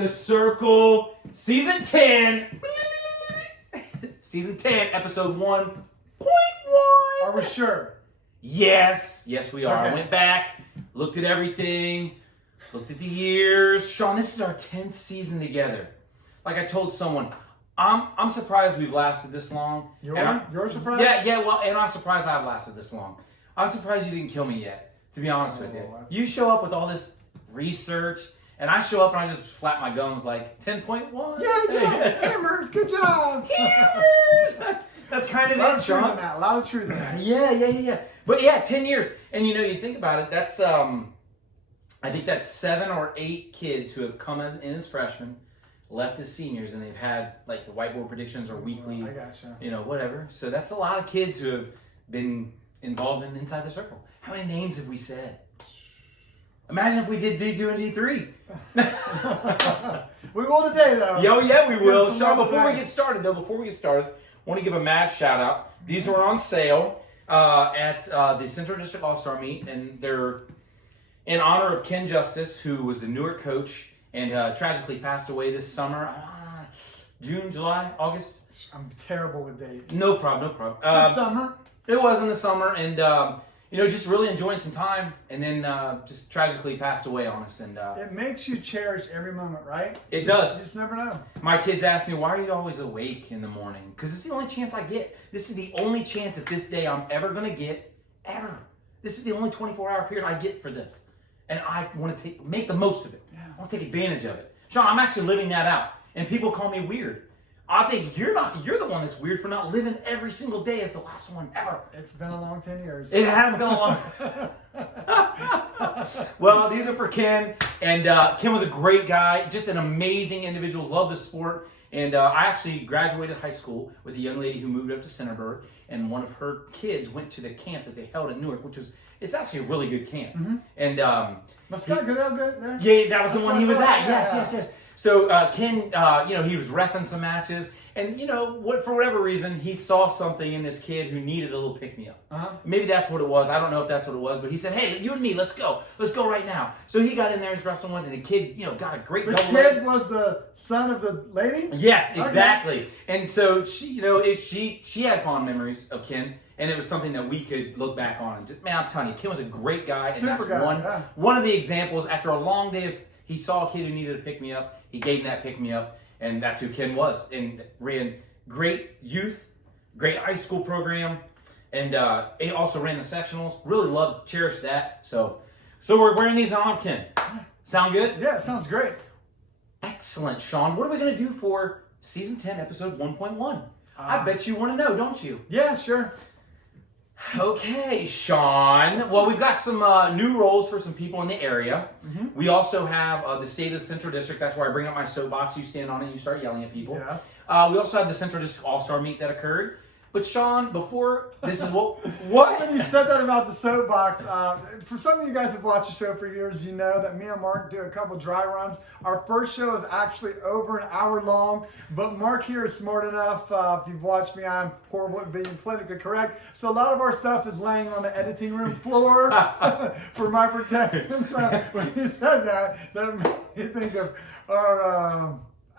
the Circle, Season 10. Season 10, Episode 1.1. Are we sure? Yes, we are. Okay. I went back, looked at everything, looked at the years. Shawn, this is our 10th season together. Like I told someone, I'm surprised we've lasted this long. You're surprised? Yeah, well, and I'm surprised I've lasted this long. I'm surprised you didn't kill me yet, to be honest with you. You show up with all this research, and I show up and I just flap my gums like 10.1. Yeah, hammers, good job. Hammers! That's kind of it, Shawn. A lot of truth in that. Yeah. But yeah, 10 years. And you think about it, that's, I think that's 7 or 8 kids who have come in as freshmen, left as seniors, and they've had like the whiteboard predictions or weekly, I gotcha. Whatever. So that's a lot of kids who have been involved in Inside the Circle. How many names have we said? Imagine if we did D2 and D3. We will today, though. Yeah, we will. Shawn, before we get started, I want to give a mad shout out. These are on sale at the Central District All-Star Meet, and they're in honor of Ken Justice, who was the Newark coach and tragically passed away this summer. June, July, August? I'm terrible with dates. No problem. Summer? It was in the summer, and just really enjoying some time, and then just tragically passed away on us. And it makes you cherish every moment, right? It does. You just never know. My kids ask me, why are you always awake in the morning? Because it's the only chance I get. This is the only chance at this day I'm ever going to get, ever. This is the only 24-hour period I get for this. And I want to make the most of it. Yeah. I want to take advantage of it. Shawn, I'm actually living that out. And people call me weird. I think you're the one that's weird for not living every single day as the last one ever. It's been a long 10 years. It has been a long. Well, these are for Ken, and Ken was a great guy, just an amazing individual, loved the sport, and I actually graduated high school with a young lady who moved up to Centerburg, and one of her kids went to the camp that they held in Newark, it's actually a really good camp. Mm-hmm. And Mascot good there? Yeah, that was the one he was at. Yeah. Yes. So Ken, he was reffing some matches, and for whatever reason, he saw something in this kid who needed a little pick-me-up. Uh-huh. Maybe that's what it was. I don't know if that's what it was, but he said, "Hey, you and me, let's go right now." So he got in there, he's wrestling with, and the kid, got a great. The double kid leg. was the son of the lady? Yes, exactly. Okay. And so she, she had fond memories of Ken, and it was something that we could look back on. And man, I'm telling you, Ken was a great guy, and Super guy, that's one of the examples. After a long day of, he saw a kid who needed a pick me up. He gave him that pick me up, and that's who Ken was. And ran great youth, great high school program, and he also ran the sectionals. Really loved, cherished that. So we're wearing these on Ken. Sound good? Yeah, it sounds great. Excellent, Shawn. What are we going to do for Season 10, Episode 1.1? I bet you want to know, don't you? Yeah, sure. Okay, Shawn. Well, we've got some new roles for some people in the area. Mm-hmm. We also have the state of the Central District. That's where I bring up my soapbox. You stand on it and you start yelling at people. Yes. We also have the Central District All-Star Meet that occurred. But Shawn, before this is what? When you said that about the soapbox, for some of you guys who've watched the show for years, you know that me and Mark do a couple dry runs. Our first show is actually over an hour long, but Mark here is smart enough. If you've watched me, I'm horrible at being politically correct. So a lot of our stuff is laying on the editing room floor for my protection. So when you said that made me think of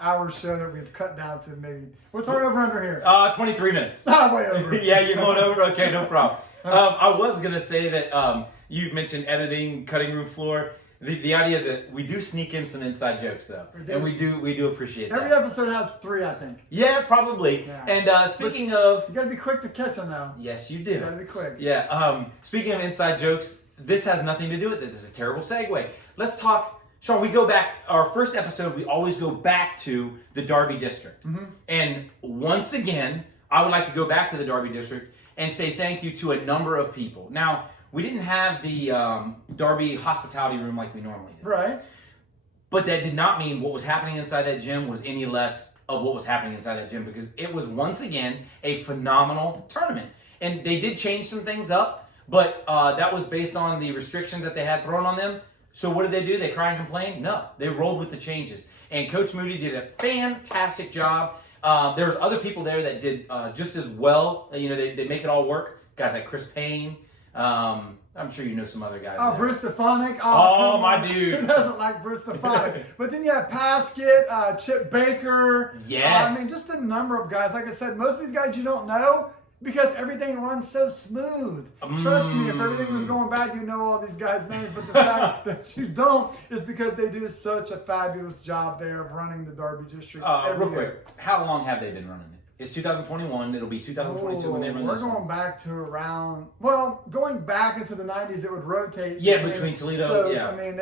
our show that we've cut down to maybe, what's our over under here? 23 minutes. Way over. Yeah, you're going over? Okay, no problem. I was going to say that you mentioned editing, cutting room floor. The idea that we do sneak in some inside jokes, though. And we do appreciate that. Every episode has 3, I think. Yeah, probably. Yeah. And speaking of... You got to be quick to catch them, though. Yes, you do. You got to be quick. Yeah. Speaking of inside jokes, this has nothing to do with it. This is a terrible segue. Let's talk... Shawn, we go back, our first episode, we always go back to the Darby District. Mm-hmm. And once again, I would like to go back to the Darby District and say thank you to a number of people. Now, we didn't have the Darby hospitality room like we normally do. Right. But that did not mean what was happening inside that gym was any less of what was happening inside that gym, because it was once again a phenomenal tournament. And they did change some things up, but that was based on the restrictions that they had thrown on them. So what did they do? They cry and complain? No, they rolled with the changes. And Coach Moody did a fantastic job. There was other people there that did just as well. They make it all work. Guys like Chris Payne, I'm sure you know some other guys. Oh, there. Bruce Stefanik. Oh, come my on. dude. Who doesn't like Bruce Stefanik? But then you have Paskett, Chip Baker. Yes. I mean, just a number of guys. Like I said, most of these guys you don't know because everything runs so smooth. Trust me, if everything was going bad, you know all these guys' names. But the fact that you don't is because they do such a fabulous job there of running the Derby District. Real quick, how long have they been running it? It's 2021. It'll be 2022 when they run this one. We're going back to around, well, going back into the 90s, it would rotate. Yeah, between Toledo, so, yeah. I mean,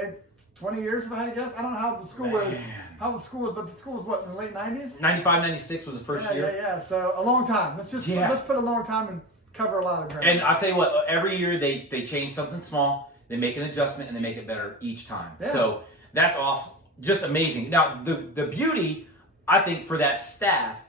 20 years if I had to guess. I don't know how the school was. How the school was, but the school was what, in the late 90s? 95, 96 was the first year. Yeah. So a long time. Let's put a long time and cover a lot of ground. And I'll tell you what, every year they change something small, they make an adjustment, and they make it better each time. Yeah. So that's off, just amazing. Now, the beauty, I think, for that staff,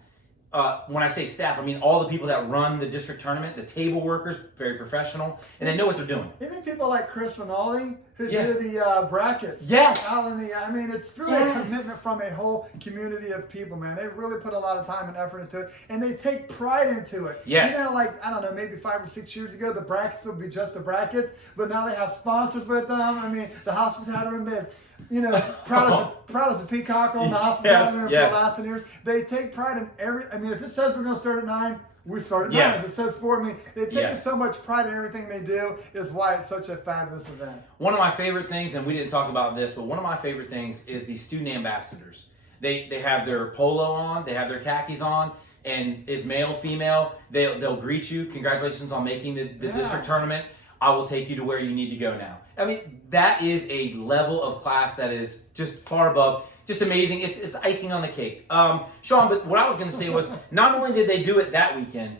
when I say staff, I mean all the people that run the district tournament, the table workers, very professional, and they know what they're doing. Even people like Chris Rinaldi, who do the brackets. Yes. I mean, it's really a commitment from a whole community of people, man. They really put a lot of time and effort into it, and they take pride into it. Yes. You know, like, I don't know, maybe 5 or 6 years ago, the brackets would be just the brackets, but now they have sponsors with them. I mean, the hospitality room, they have, you know, proud as a peacock on the hospitality room for the last 10 years. They take pride in I mean, if it says we're going to start at 9, we start at 9. If it says 4, I mean, they take so much pride in everything they do is why it's such a fabulous event. One of my favorite things, and we didn't talk about this, but one of my favorite things is the student ambassadors. They have their polo on, they have their khakis on, and is male, female, they'll greet you. Congratulations on making the district tournament. I will take you to where you need to go now. I mean, that is a level of class that is just far above, just amazing. It's icing on the cake. Shawn, but what I was going to say was, not only did they do it that weekend,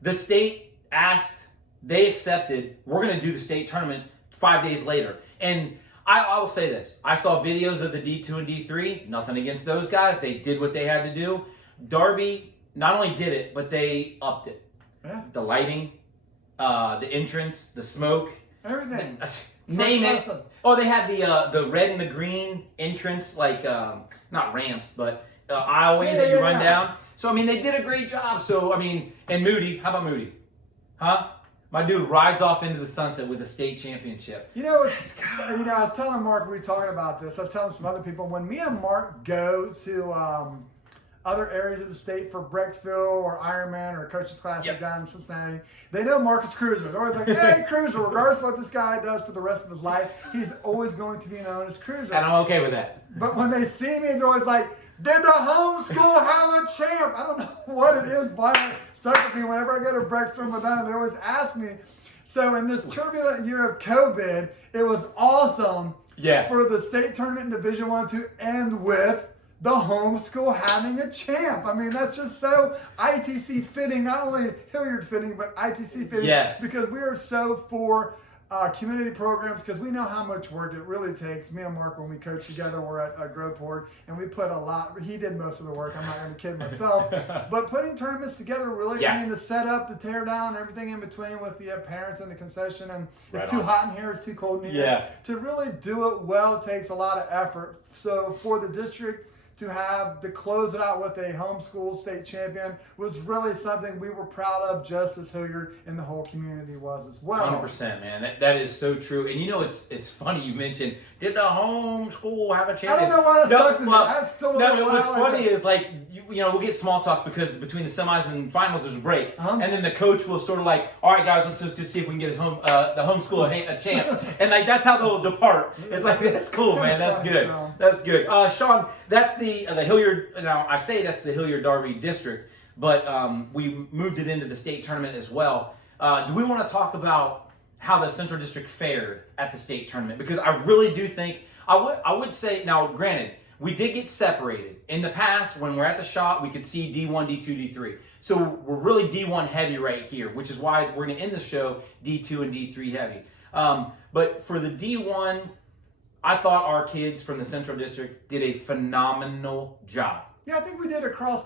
the state asked, they accepted, we're going to do the state tournament 5 days later. And I will say this, I saw videos of the D2 and D3, nothing against those guys. They did what they had to do. Derby not only did it, but they upped it. Yeah. The lighting, the entrance, the smoke. Everything. Name it. Oh, they had the red and the green entrance, like not ramps, but aisleway that you run down. So I mean, they did a great job. So I mean, and Moody, how about Moody? Huh? My dude rides off into the sunset with a state championship. You know, I was telling Mark, we were talking about this. I was telling some other people, when me and Mark go to other areas of the state for Brecksville or Ironman or Coaches Classic down in Cincinnati, they know Marcus Cruiser. They're always like, hey, Cruiser, regardless of what this guy does for the rest of his life, he's always going to be known as Cruiser. And I'm okay with that. But when they see me, they're always like, did the homeschool have a champ? I don't know what it is, but it stuck with me whenever I go to Brecksville with them. They always ask me. So in this turbulent year of COVID, it was awesome for the state tournament in Division I to end with the homeschool having a champ. I mean, that's just so ITC fitting, not only Hilliard fitting, but ITC fitting. Yes. Because we are so for community programs, because we know how much work it really takes. Me and Mark, when we coach together, we're at Groveport, and we put a lot, he did most of the work, I'm not going to kid myself, but putting tournaments together really, I mean, the setup, the tear down, everything in between with the parents and the concession, and it's too hot in here, it's too cold in here. To really do it well takes a lot of effort. So for the district to close it out with a homeschool state champion was really something we were proud of, just as Hilliard and the whole community was as well. 100%, man. That is so true. And you know, it's funny you mentioned, did the homeschool have a champion? I don't know why that's what's funny is, like, you know, we'll get small talk because between the semis and finals there's a break. And then the coach will sort of like, all right, guys, let's just see if we can get the homeschool a champ. And like, that's how they'll depart. It's like, that's cool, man. That's good. That's good. Shawn, that's the Hilliard, now I say that's the Hilliard Derby district, but we moved it into the state tournament as well. Do we want to talk about how the Central District fared at the state tournament? Because I really do think, I would say, now granted, we did get separated. In the past, when we're at the shop, we could see D1, D2, D3. So we're really D1 heavy right here, which is why we're going to end the show D2 and D3 heavy. But for the D1, I thought our kids from the Central District did a phenomenal job. Yeah, I think we did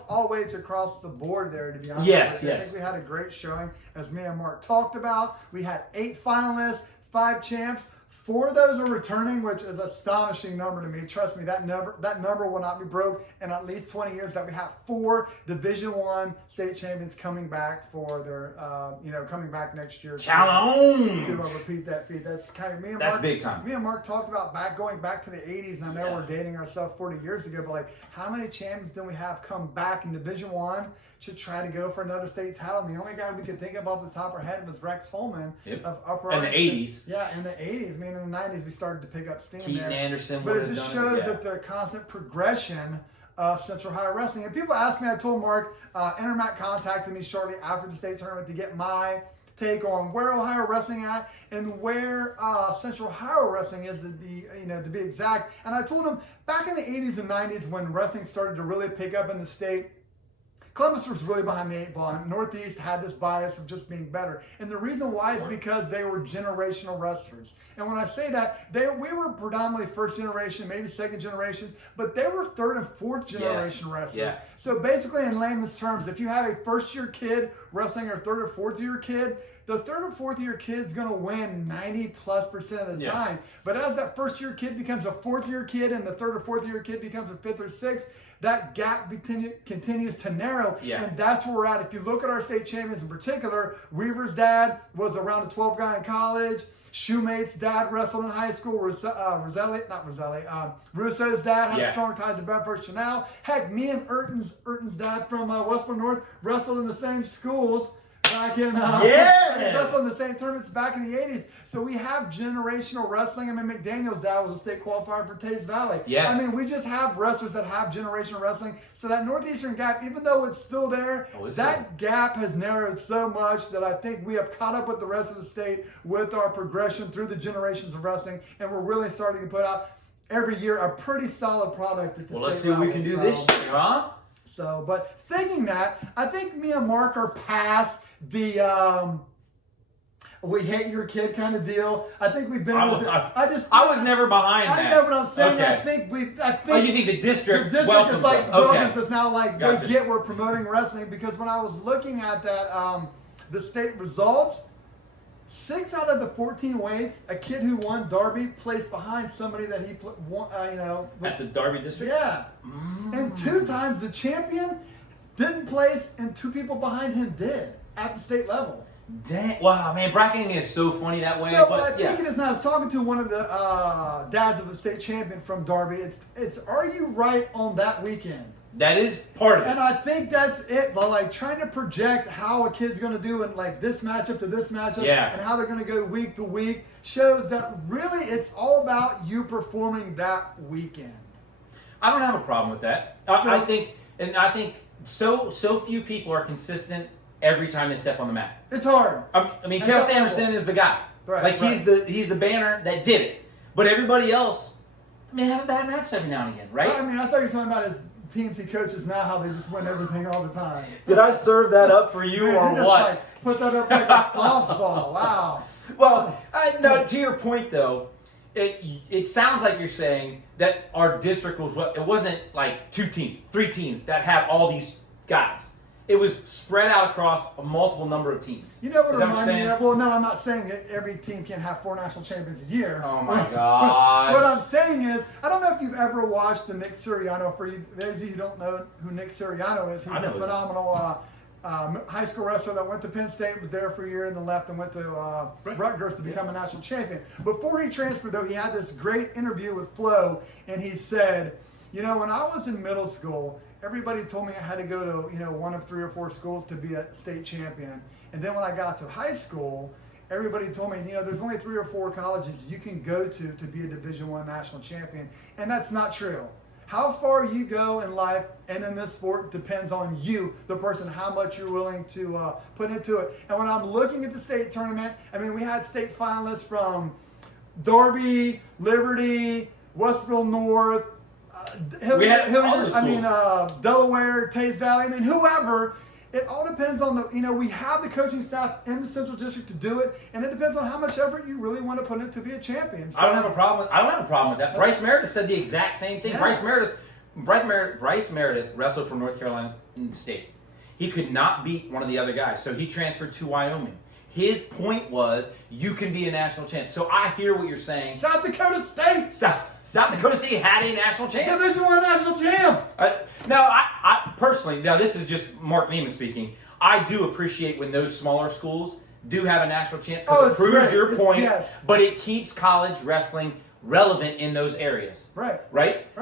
all ways across the board there, to be honest. Yes. I think we had a great showing, as me and Mark talked about. We had 8 finalists, 5 champs, 4 of those are returning, which is an astonishing number to me. Trust me, that number will not be broke in at least 20 years. That we have 4 Division I state champions coming back for their, coming back next year. Challenge! To repeat that feat. That's kind of me and That's Mark. big time. Me and Mark talked about going back to the 80s. And I know we're dating ourselves 40 years ago, but like, how many champions do we have come back in Division I to try to go for another state title? And the only guy we could think of off the top of our head was Rex Holman of Upright. In the 80s. Yeah, in the 80s. I mean, in the 90s, we started to pick up steam Keaton there. Anderson But would it have just done shows that the constant progression of Central Ohio Wrestling. And people ask me, I told Mark, Intermat contacted me shortly after the state tournament to get my take on where Ohio Wrestling at and where Central Ohio Wrestling is to be exact. And I told him back in the 80s and 90s when wrestling started to really pick up in the state, Columbus was really behind the 8 ball, and Northeast had this bias of just being better. And the reason why is because they were generational wrestlers. And when I say that, we were predominantly first generation, maybe second generation, but they were third and fourth generation wrestlers. Yeah. So basically, in layman's terms, if you have a first-year kid wrestling a third or fourth-year kid, the third or fourth-year kid's going to win 90+% of the time. But as that first-year kid becomes a fourth-year kid and the third or fourth-year kid becomes a fifth or sixth, that gap continues to narrow, and that's where we're at. If you look at our state champions in particular, Weaver's dad was around a 12 guy in college. Shoemate's dad wrestled in high school. Russo's dad has strong ties to Bedford Chanel. Heck, me and Urton's dad from Westport North wrestled in the same schools back in wrestled in the same tournaments back in the 80s. So we have generational wrestling. I mean, McDaniel's dad was a state qualifier for Taze Valley. Yes. I mean, we just have wrestlers that have generational wrestling. So that Northeastern gap, even though it's still there, gap has narrowed so much that I think we have caught up with the rest of the state with our progression through the generations of wrestling, and we're really starting to put out every year a pretty solid product at the let's see what we can do this year, huh? So, but thinking that, I think me and Mark are past the we hate your kid kind of deal. I think we've been. I was never behind that. I know what I'm saying. Okay. I think. Oh, you think the district welcomes is like us? Okay. us now, like they get we're promoting wrestling, because when I was looking at that the state results, 6 out of the 14 weights, a kid who won Derby placed behind somebody that he at the Derby district. Yeah, and 2 times the champion didn't place, and 2 people behind him did at the state level. Dang. Wow, man, bracketing is so funny that way. So, but I think it is now. I was talking to one of the dads of the state champion from Derby. It's are you right on that weekend? That is part of it. And I think that's it. But like trying to project how a kid's going to do in like this matchup to this matchup, and how they're going to go week to week, shows that really it's all about you performing that weekend. I don't have a problem with that. I think so few people are consistent every time they step on the mat. It's hard. I mean, Kel Sanderson is the guy. Right, he's the banner that did it. But everybody else, I mean, have a bad match every now and again, right? I mean, I thought you were talking about his teams he coaches now, how they just win everything all the time. Did I serve that up for you or just what? Like, put that up like a softball. Wow. Well, no. To your point though, it sounds like you're saying that our district it wasn't like 2 teams, 3 teams that had all these guys. It was spread out across a multiple number of teams. You know what reminds me of? Well, no, I'm not saying that every team can have 4 national champions a year. Oh my gosh. What I'm saying is, I don't know if you've ever watched the Nick Syriano. For you, those of you who don't know who Nick Syriano is, he's a phenomenal high school wrestler that went to Penn State, was there for a year, and then left and went to Rutgers to become a national champion. Before he transferred, though, he had this great interview with Flo, and he said, you know, when I was in middle school, everybody told me I had to go to, one of 3 or 4 schools to be a state champion. And then when I got to high school, everybody told me, there's only 3 or 4 colleges you can go to be a Division I national champion. And that's not true. How far you go in life and in this sport depends on you, the person, how much you're willing to put into it. And when I'm looking at the state tournament, I mean, we had state finalists from Derby, Liberty, Westville North, Delaware, Taze Valley, I mean, whoever. It all depends on we have the coaching staff in the Central District to do it, and it depends on how much effort you really want to put in to be a champion. So, I don't have a problem with that. Bryce Meredith said the exact same thing. Yeah. Bryce Meredith wrestled for North Carolina State. He could not beat one of the other guys, so he transferred to Wyoming. His point was, you can be a national champ. So I hear what you're saying. South Dakota State. South Dakota State had a national champ. Division I national champ. Now, I personally, now this is just Mark Neiman speaking. I do appreciate when those smaller schools do have a national champ because it proves your point, but it keeps college wrestling relevant in those areas. Right?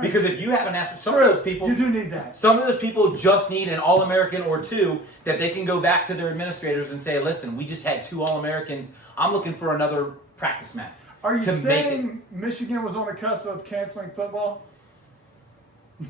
Because if you have a national, some of those people, you do need that. Some of those people just need an All-American or two that they can go back to their administrators and say, listen, we just had 2 All-Americans. I'm looking for another practice match. Are you saying Michigan was on the cusp of canceling football?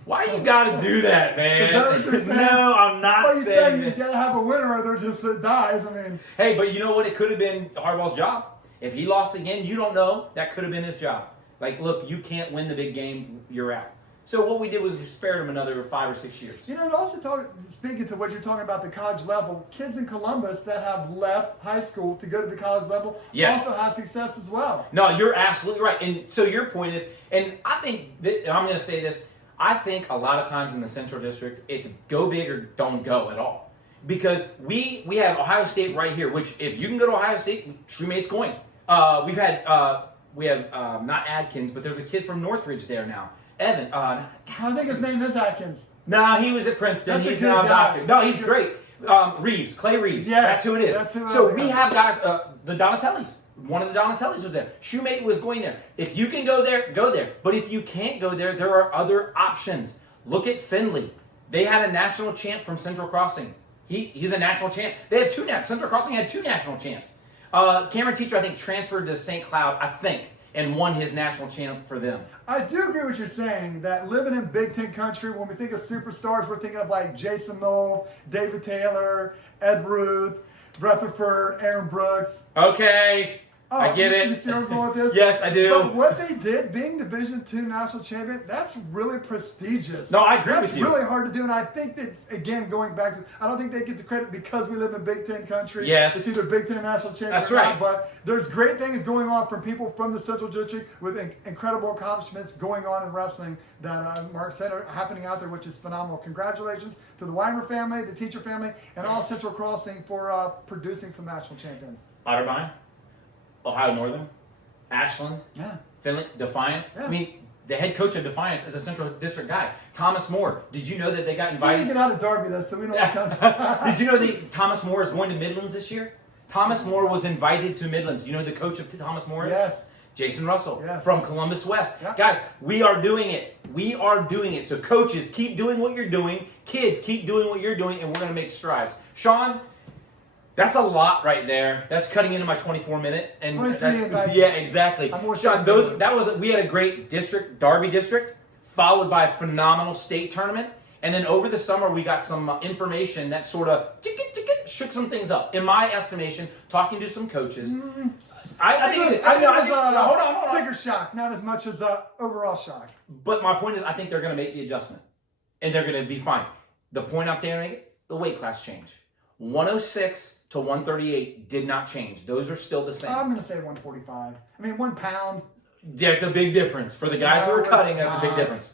Why you gotta do that, man? No, I'm not well, saying you gotta have a winner or they're just dies. I mean, hey, but you know what? It could have been Harbaugh's job. If he lost again, you don't know. That could have been his job. Like, look, you can't win the big game. You're out. So what we did was we spared him another 5 or 6 years. You know, and also speaking to what you're talking about, the college level, kids in Columbus that have left high school to go to the college level also have success as well. No, you're absolutely right. And so your point is, and I think that, and I'm going to say this, I think a lot of times in the Central District, it's go big or don't go at all. Because we have Ohio State right here, which if you can go to Ohio State, Shoemate's going. We have not Adkins, but there's a kid from Northridge there now. Evan. I think his name is Atkins. No, he was at Princeton. He's now a doctor. No, he's great. Reeves, Clay Reeves. Yes, that's who it is. So we have guys, the Donatellis. One of the Donatellis was there. Shoemate was going there. If you can go there, go there. But if you can't go there, there are other options. Look at Findlay. They had a national champ from Central Crossing. He's a national champ. They had 2 Central Crossing had 2 national champs. Cameron Teacher, I think, transferred to St. Cloud, I think, and won his national champ for them. I do agree with what you're saying, that living in Big Ten country, when we think of superstars, we're thinking of like Jason Knoll, David Taylor, Ed Ruth, Rutherford, Aaron Brooks. Okay. I get it. You see where I'm going with this? Yes, I do. But what they did, being Division II national champion, that's really prestigious. No, I agree with you. That's really hard to do, and I think that, again, going back to, I don't think they get the credit because we live in Big Ten country. Yes. It's either Big Ten national champion That's or right. not, but there's great things going on from people from the Central District with incredible accomplishments going on in wrestling that Mark said are happening out there, which is phenomenal. Congratulations to the Weimer family, the Teacher family, and all Central Crossing for producing some national champions. Otterbein, Ohio Northern, Ashland, Finley, Defiance. Yeah. I mean, the head coach of Defiance is a Central District guy. Thomas Moore. Did you know that they got invited? We didn't get out of Darby, though, so we don't know. Did you know that Thomas Moore is going to Midlands this year? Thomas Moore was invited to Midlands. You know who the coach of Thomas Moore is? Yes. Jason Russell Yes. from Columbus West. Yep. Guys, we are doing it. We are doing it. So coaches, keep doing what you're doing. Kids, keep doing what you're doing, and we're going to make strides. Shawn, that's a lot right there. That's cutting into my 24-minute. And 23 that's, yeah, exactly. Shawn, we had a great district, Darby district, followed by a phenomenal state tournament. And then over the summer, we got some information that sort of shook some things up. In my estimation, talking to some coaches, I think hold on. Sticker shock, not as much as overall shock. But my point is, I think they're going to make the adjustment, and they're going to be fine. The point I'm trying to make, the weight class change. 106 to 138 did not change. Those are still the same. I'm going to say 145. I mean, 1 pound. Yeah, it's a big difference. For the guys who are cutting, that's a big difference.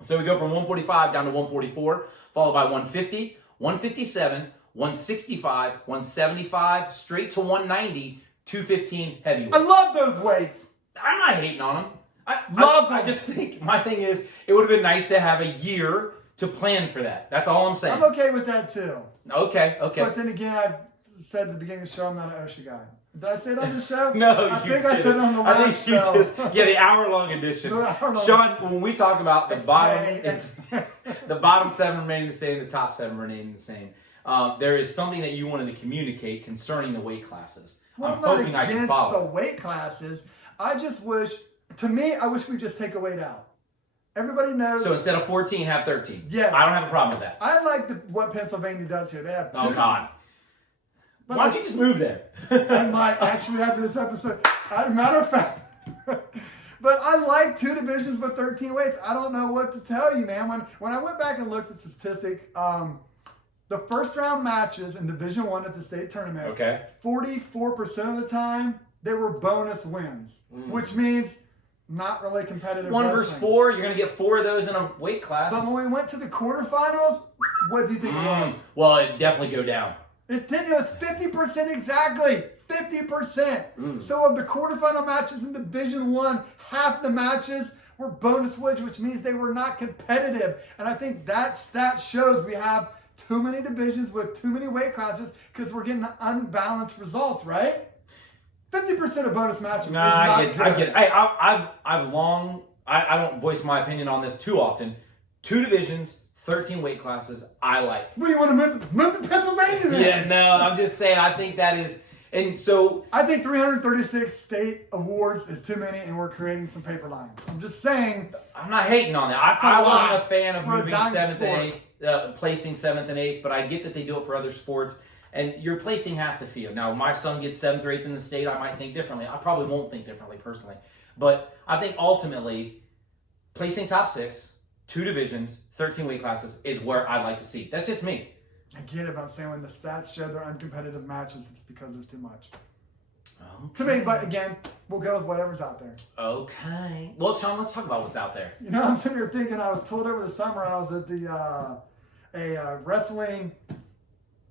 So we go from 145 down to 144, followed by 150, 157, 165, 175, straight to 190, 215 heavyweight. I love those weights. I'm not hating on them. I just think my thing is it would have been nice to have a year to plan for that. That's all I'm saying. I'm okay with that too. Okay. But then again, I said at the beginning of the show, I'm not an OSHA guy. Did I say it on the show? No, I think I said it on the last show. The hour-long edition. Shawn, when we talk about the bottom 7 remaining the same, the top 7 remaining the same, there is something that you wanted to communicate concerning the weight classes. Well, I'm hoping I can follow. The weight classes. I just wish, to me, I wish we just take a weight out. Everybody knows. So instead of 14, have 13. Yes. I don't have a problem with that. I like what Pennsylvania does here. They have 2. Oh, God. Why don't you just move there? I might actually after this episode. As a matter of fact. But I like 2 divisions with 13 weights. I don't know what to tell you, man. When I went back and looked at the statistic, the first round matches in Division I at the state tournament, 44% of the time, they were bonus wins, which means not really competitive 1 wrestling. versus 4, you're going to get 4 of those in a weight class. But when we went to the quarterfinals, what do you think it was? Well, it'd definitely go down. It didn't. It was 50% exactly. 50%. So of the quarterfinal matches in Division One, half the matches were bonus woods, which means they were not competitive. And I think that stat shows we have too many divisions with too many weight classes because we're getting unbalanced results, right? 50% of bonus matches. No, I get it. I don't voice my opinion on this too often. 2 divisions, 13 weight classes, I like. What do you want to move to Pennsylvania then? Yeah, no, I'm just saying, I think that is, and so. I think 336 state awards is too many, and we're creating some paper lines. I'm just saying. I'm not hating on that. I wasn't a fan of moving 7th and 8th, placing 7th and 8th, but I get that they do it for other sports, and you're placing half the field. Now, my son gets 7th or 8th in the state, I might think differently. I probably won't think differently personally. But I think ultimately, placing top 6, 2 divisions, 13 weight classes is where I'd like to see. That's just me. I get it, but I'm saying when the stats show they're uncompetitive matches, it's because there's too much. Okay. To me, but again, we'll go with whatever's out there. Okay. Well, Shawn, let's talk about what's out there. You know, I'm sitting here thinking, I was told over the summer I was at the wrestling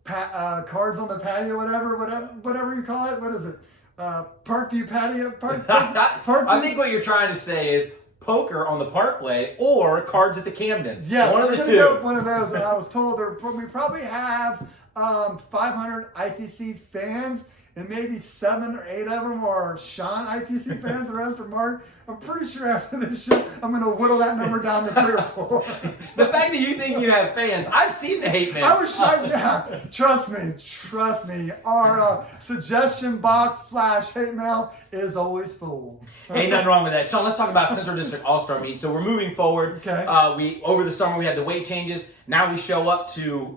cards on the patio, whatever you call it. What is it? Parkview patio? Parkview? I think what you're trying to say is poker on the Parkway or cards at the Camden. Yes, one of the we're two. gonna go with one of those. And I was told we probably have 500 ITC fans, and maybe 7 or 8 of them are Shawn ITC fans. The rest are Mark. I'm pretty sure after this show, I'm going to whittle that number down to 3 or 4. The fact that you think you have fans, I've seen the hate mail. I was shocked. Yeah, trust me. Our suggestion box / hate mail is always full. Ain't nothing wrong with that. Shawn, let's talk about Central District All-Star Meet. So we're moving forward. Okay. Over the summer, we had the weight changes. Now we show up to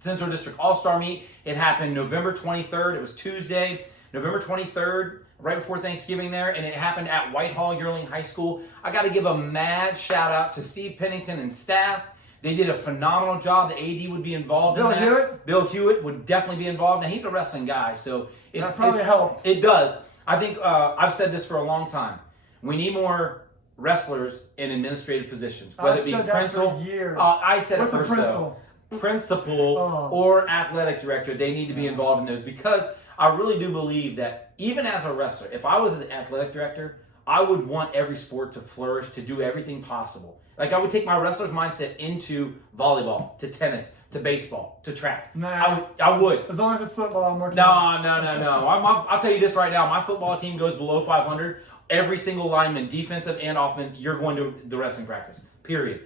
Central District All-Star Meet. It happened November 23rd. It was Tuesday, November 23rd, right before Thanksgiving there, and it happened at Whitehall Yearling High School. I got to give a mad shout out to Steve Pennington and staff. They did a phenomenal job. The AD would be involved in that. Hewitt? Bill Hewitt would definitely be involved. Now, he's a wrestling guy, so That probably helped. It does. I think I've said this for a long time. We need more wrestlers in administrative positions, whether it be said that principal. for years. I said What's it a first principal? though. Principal or athletic director, they need to be involved in those because I really do believe that even as a wrestler, if I was the athletic director, I would want every sport to flourish, to do everything possible. Like I would take my wrestler's mindset into volleyball, to tennis, to baseball, to track. Nah. I would. As long as it's football, I'm working. No. I'll tell you this right now. My football team goes below 500. Every single lineman, defensive and offensive, you're going to the wrestling practice. Period.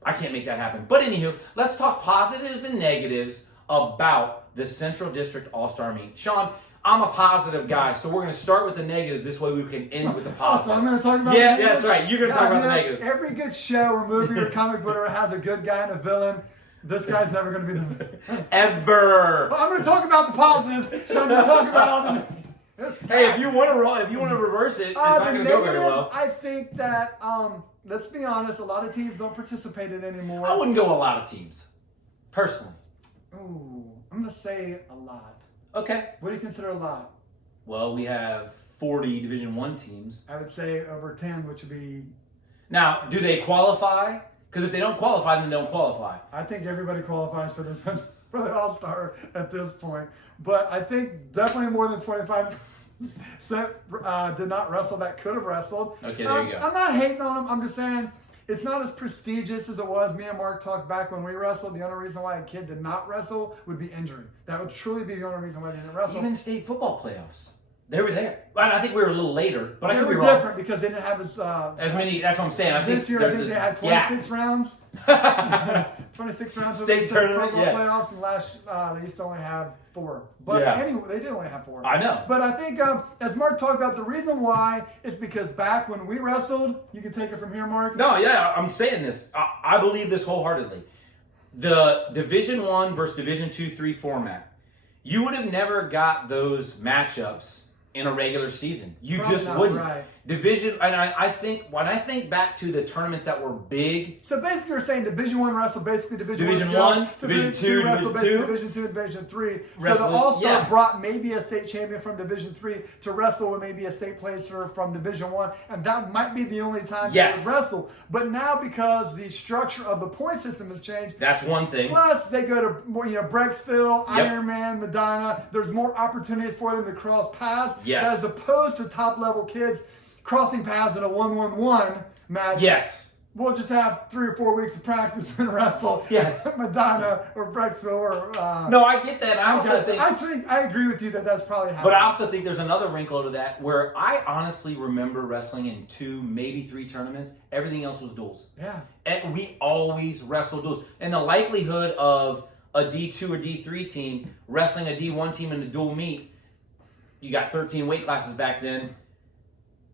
I can't make that happen. But anywho, let's talk positives and negatives about the Central District All-Star Meet. Shawn, I'm a positive guy, so we're going to start with the negatives. This way we can end with the positives. So I'm going to talk about Yeah, the negatives? that's right. You're going to talk about the negatives. Every good show or movie or comic book has a good guy and a villain. This guy's never going to be the villain. Ever. Well, I'm going to talk about the positives, so I'm going to talk about all the negatives. Hey, if you want to reverse it, it's not going to go very well. I think that, let's be honest, a lot of teams don't participate in it anymore. I wouldn't go a lot of teams, personally. Ooh, I'm going to say a lot. Okay. What do you consider a lot? Well, we have 40 Division I teams. I would say over 10, which would be... Now, do they qualify? Because if they don't qualify, then they don't qualify. I think everybody qualifies for this for the All-Star at this point. But I think definitely more than 25% did not wrestle that could have wrestled. Okay, there you go. I'm not hating on them. I'm just saying it's not as prestigious as it was. Me and Mark talked back when we wrestled. The only reason why a kid did not wrestle would be injury. That would truly be the only reason why they didn't wrestle. Even state football playoffs. They were there. I think we were a little later, but I they could be were wrong. different because they didn't have As many, that's what I'm saying. This year, I think they had 26 rounds. 26 rounds of State tournament, football yeah. playoffs, and last they used to only have 4. But Yeah. anyway, they did only have 4. I know. But I think, as Mark talked about, the reason why is because back when we wrestled, you can take it from here, Mark. No, yeah, I'm saying this. I believe this wholeheartedly. The Division I versus Division II, 3 format, you would have never got those matchups in a regular season. You Probably just not wouldn't. right. Division, and I think when I think back to the tournaments that were big. So basically, you're saying Division I wrestle basically Division One, Division Two, wrestle Division basically Two, Division 2, and Division 3. Wrestle, so the All-Star yeah. brought maybe a state champion from Division 3 to wrestle with maybe a state placer from Division 1, and that might be the only time Yes. they would wrestle. But now because the structure of the point system has changed, that's one thing. plus they go to more, Breaksville, Yep. Ironman, Medina. There's more opportunities for them to cross paths, Yes. as opposed to top-level kids crossing paths in a 1-1-1 match. Yes. We'll just have 3 or 4 weeks of practice and wrestle. Yes. Medina or Breaksville or. No, I get that. I also think. Actually, I agree with you that that's probably happening. But I also think there's another wrinkle to that where I honestly remember wrestling in 2, maybe 3 tournaments. Everything else was duels. Yeah. And we always wrestled duels. And the likelihood of a D2 or D3 team wrestling a D1 team in a dual meet, you got 13 weight classes back then.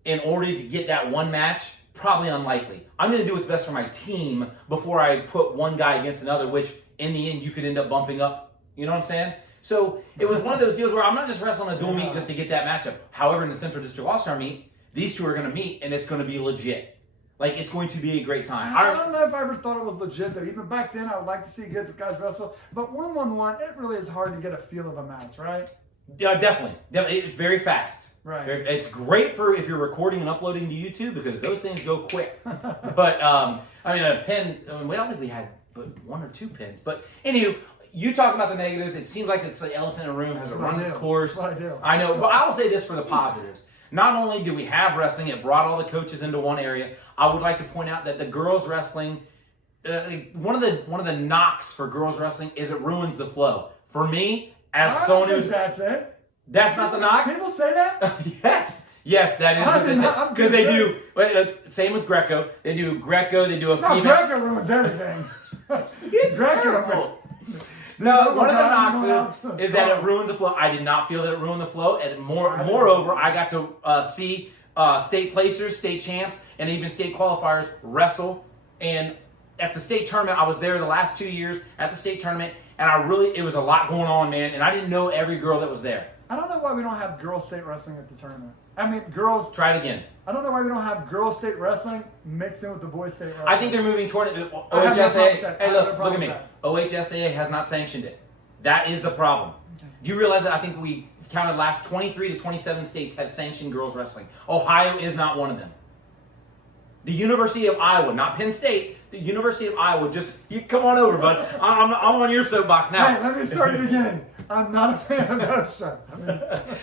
In order to get that one match, probably unlikely. I'm going to do what's best for my team before I put one guy against another, which in the end you could end up bumping up. You know what I'm saying? So it was one of those deals where I'm not just wrestling a dual meet just to get that matchup. However, in the Central District All-Star meet, these two are going to meet and it's going to be legit. Like, it's going to be a great time. I don't know if I ever thought it was legit, though. Even back then, I would like to see good guys wrestle. But 1-1-1, it really is hard to get a feel of a match, right? Yeah, definitely. It's very fast. Right. It's great for if you're recording and uploading to YouTube because those things go quick. But, I mean, a pin, I don't think we had but 1 or 2 pins. But, anywho, you talk about the negatives. It seems like it's the elephant in the room, has run its course. That's what I do. I know, but I will say this for the positives. Not only do we have wrestling, it brought all the coaches into one area. I would like to point out that the girls wrestling, one of the knocks for girls wrestling is it ruins the flow. For me, as someone who's that's it. that's not the knock. People say that? Yes, that is what they say. Because they do. Same with Greco. They do Greco. They do a female. Greco ruins everything. Greco. No, one of the knocks is that it ruins the flow. I did not feel that it ruined the flow. And moreover, I got to see state placers, state champs, and even state qualifiers wrestle. And at the state tournament, I was there the last 2 years at the state tournament, and it was a lot going on, man. And I didn't know every girl that was there. I don't know why we don't have girls state wrestling at the tournament. I mean, girls. Try it again. I don't know why we don't have girls state wrestling mixed in with the boys state wrestling. I think they're moving toward it. I have no problem with OHSAA. that. Hey, I have no look problem at me. with that. OHSAA has not sanctioned it. That is the problem. Okay. Do you realize that I think we counted last 23 to 27 states have sanctioned girls wrestling? Ohio is not one of them. The University of Iowa, not Penn State, the University of Iowa, you come on over, bud. I'm on your soapbox now. Hey, let me start at the beginning. I'm not a fan of OSHA.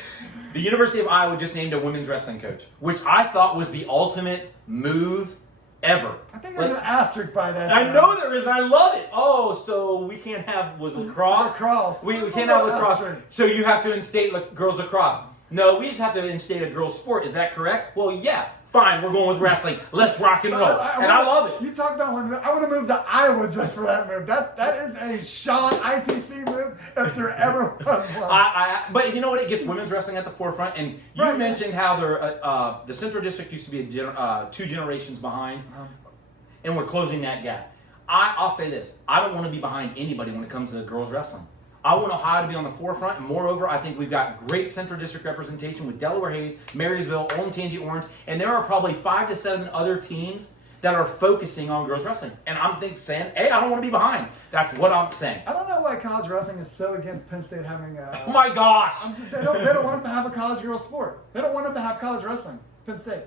The University of Iowa just named a women's wrestling coach, which I thought was the ultimate move ever. I think there's an asterisk by that. I know there is, and I love it. Oh, so we can't have lacrosse? Lacrosse. We can't have lacrosse. So you have to instate girls lacrosse. No, we just have to instate a girls sport. Is that correct? Well, yeah. Fine, we're going with wrestling. Let's rock and roll. I love it. You talked about one. I want to move to Iowa just for that move. That is a Shawn ITC move if there ever was one. But you know what? It gets women's wrestling at the forefront. And you mentioned how the Central District used to be 2 generations behind, and we're closing that gap. I'll say this: I don't want to be behind anybody when it comes to girls wrestling. I want Ohio to be on the forefront, and moreover, I think we've got great Central District representation with Delaware Hayes, Marysville, Olentangy Orange, and there are probably 5 to 7 other teams that are focusing on girls wrestling. And I'm saying, hey, I don't want to be behind. That's what I'm saying. I don't know why college wrestling is so against Penn State having oh my gosh! They don't want them to have a college girls sport. They don't want them to have college wrestling. Penn State.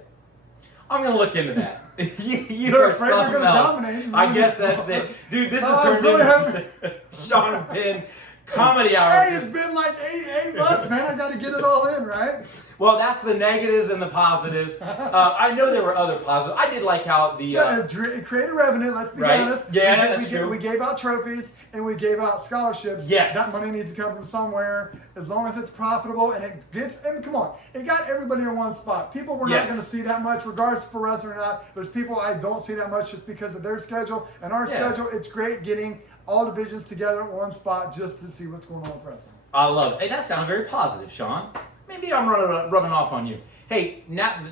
I'm going to look into that. They're are afraid they're something going to else. dominate. I guess that's it. Dude, this has turned into Shawn Penn Comedy Hour. Hey, it's been like eight months, man. I got to get it all in, right? Well, that's the negatives and the positives. I know there were other positives. I did like how the... it created revenue, let's be honest. Yeah, that's true. We gave out trophies and we gave out scholarships. Yes. That money needs to come from somewhere as long as it's profitable and it gets... I mean, come on. It got everybody in one spot. People were not going to see that much, regardless for wrestling or not. There's people I don't see that much just because of their schedule. And our schedule, it's great getting all divisions together in one spot just to see what's going on with wrestling. I love it. Hey, that sounded very positive, Shawn. Maybe I'm rubbing off on you. Hey,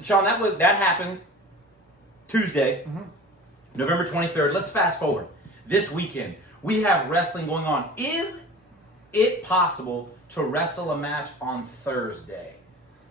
Shawn, that happened Tuesday, November 23rd. Let's fast forward. This weekend, we have wrestling going on. Is it possible to wrestle a match on Thursday,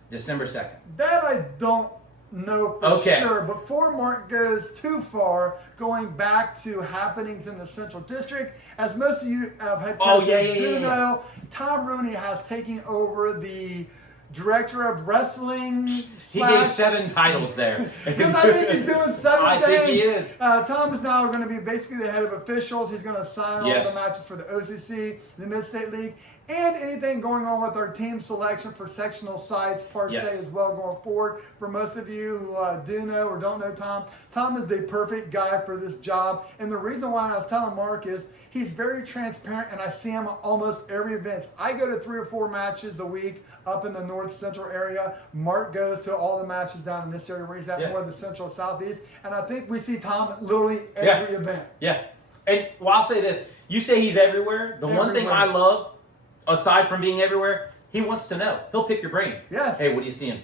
December 2nd? That I don't know for sure. Before Mark goes too far, going back to happenings in the Central District, as most of you head coaches do know, Tom Rooney has taken over the director of wrestling. He gave 7 titles there. Because I think he's doing 7 things. I think he is. Tom is now going to be basically the head of officials. He's going to sign all the matches for the OCC, the Mid-State League, and anything going on with our team selection for sectional sites per se as well going forward. For most of you who do know or don't know Tom, Tom is the perfect guy for this job. And the reason why I was telling Mark is he's very transparent, and I see him at almost every event. I go to 3 or 4 matches a week up in the north central area. Mark goes to all the matches down in this area where he's at more of the central southeast. And I think we see Tom at literally every event. Yeah. And well, I'll say this. You say he's everywhere. The one thing I love, aside from being everywhere, he wants to know. He'll pick your brain. Yes. Hey, what are you seeing?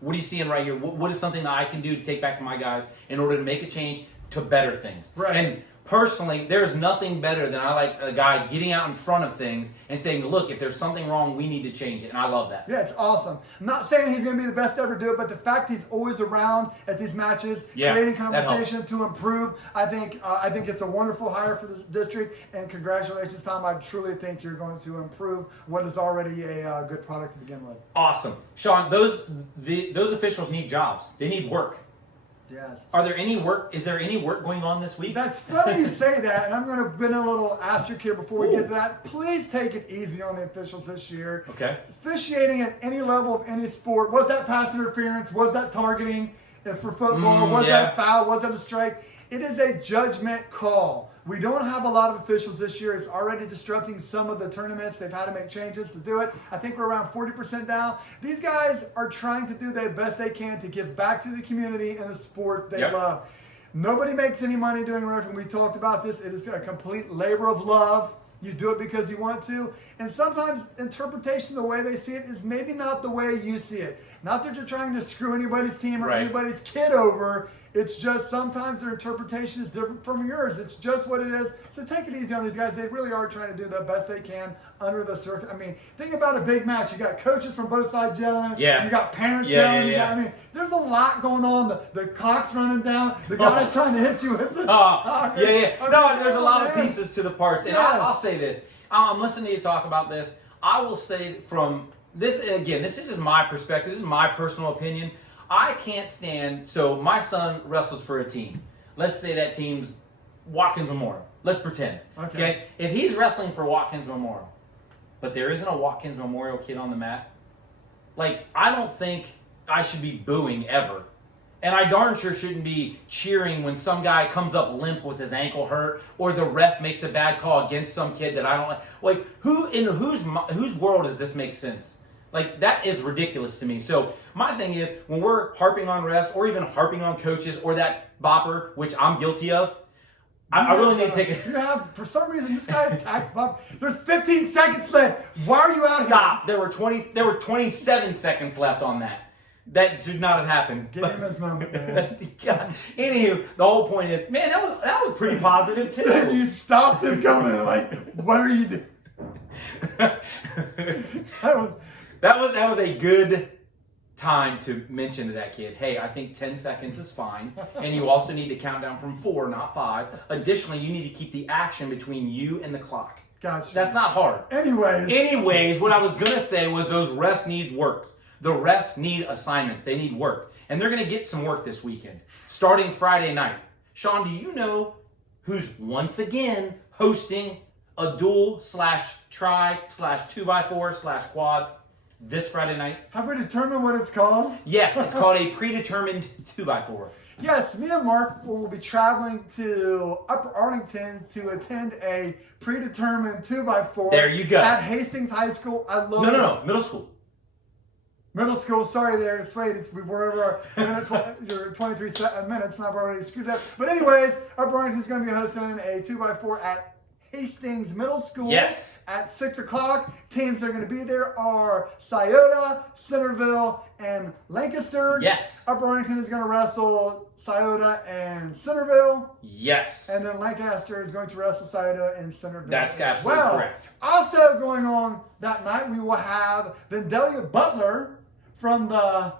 What are you seeing right here? What is something that I can do to take back to my guys in order to make a change to better things? Right. And personally, there's nothing better than I like a guy getting out in front of things and saying, look, if there's something wrong, we need to change it. And I love that. Yeah, it's awesome. I'm not saying he's going to be the best to ever do it, but the fact he's always around at these matches, creating conversation to improve, I think it's a wonderful hire for the district. And congratulations, Tom. I truly think you're going to improve what is already a good product to begin with. Awesome. Shawn, those officials need jobs. They need work. Yes. Is there any work going on this week? That's funny you say that, and I'm going to put in a little asterisk here before we get to that. Please take it easy on the officials this year. Okay. Officiating at any level of any sport, was that pass interference? Was that targeting? If for football, was that a foul? Was that a strike? It is a judgment call. We don't have a lot of officials this year. It's already disrupting some of the tournaments. They've had to make changes to do it. I think we're around 40% down. These guys are trying to do the best they can to give back to the community and the sport they love. Nobody makes any money doing refereeing. We talked about this. It is a complete labor of love. You do it because you want to. And sometimes interpretation, the way they see it, is maybe not the way you see it. Not that you're trying to screw anybody's team or anybody's kid over. It's just sometimes their interpretation is different from yours. It's just what it is. So take it easy on these guys. They really are trying to do the best they can under the circuit. I mean, think about a big match. You got coaches from both sides yelling. You got parents yelling. I mean, there's a lot going on. The clock's running down. The guy's trying to hit you with it. No, there's a lot of pieces to the parts. And I'll say this. I'm listening to you talk about this. I will say from this, again, this is just my perspective. This is my personal opinion. I can't stand, so my son wrestles for a team. Let's say that team's Watkins Memorial. Let's pretend. Okay? If he's wrestling for Watkins Memorial, but there isn't a Watkins Memorial kid on the mat, like, I don't think I should be booing ever. And I darn sure shouldn't be cheering when some guy comes up limp with his ankle hurt, or the ref makes a bad call against some kid that I don't like. Like, whose world does this make sense? Like, that is ridiculous to me. So my thing is, when we're harping on refs or even harping on coaches or that bopper, which I'm guilty of, I really need to take it. For some reason, this guy attacks Bob. There's 15 seconds left. Why are you out here? Stop. There were 27 seconds left on that. That should not have happened. Give him his moment, man. God. Anywho, the whole point is, man, that was pretty positive too. Then you stopped him coming. Like, what are you doing? That was a good time to mention to that kid, hey, I think 10 seconds is fine, and you also need to count down from 4, not 5. Additionally, you need to keep the action between you and the clock. Gotcha. That's not hard. Anyways, what I was going to say was those refs need work. The refs need assignments. They need work. And they're going to get some work this weekend, starting Friday night. Shawn, do you know who's once again hosting a dual/tri/2x4/quad this Friday night? Have we determined what it's called? Yes, it's called a predetermined 2x4. Yes, me and Mark will be traveling to Upper Arlington to attend a predetermined 2x4. There you go. At Hastings High School. I love No, middle school. Middle school, sorry there, Swade, we were over your 23 minutes and I've already screwed up. But anyways, Upper Arlington's going to be hosting a 2x4 at Hastings Middle School at 6 o'clock. Teams that are going to be there are Scioto, Centerville, and Lancaster. Yes. Upper Arlington is going to wrestle Scioto and Centerville. Yes. And then Lancaster is going to wrestle Scioto and Centerville. That's absolutely correct. Also going on that night, we will have Vandalia Butler from the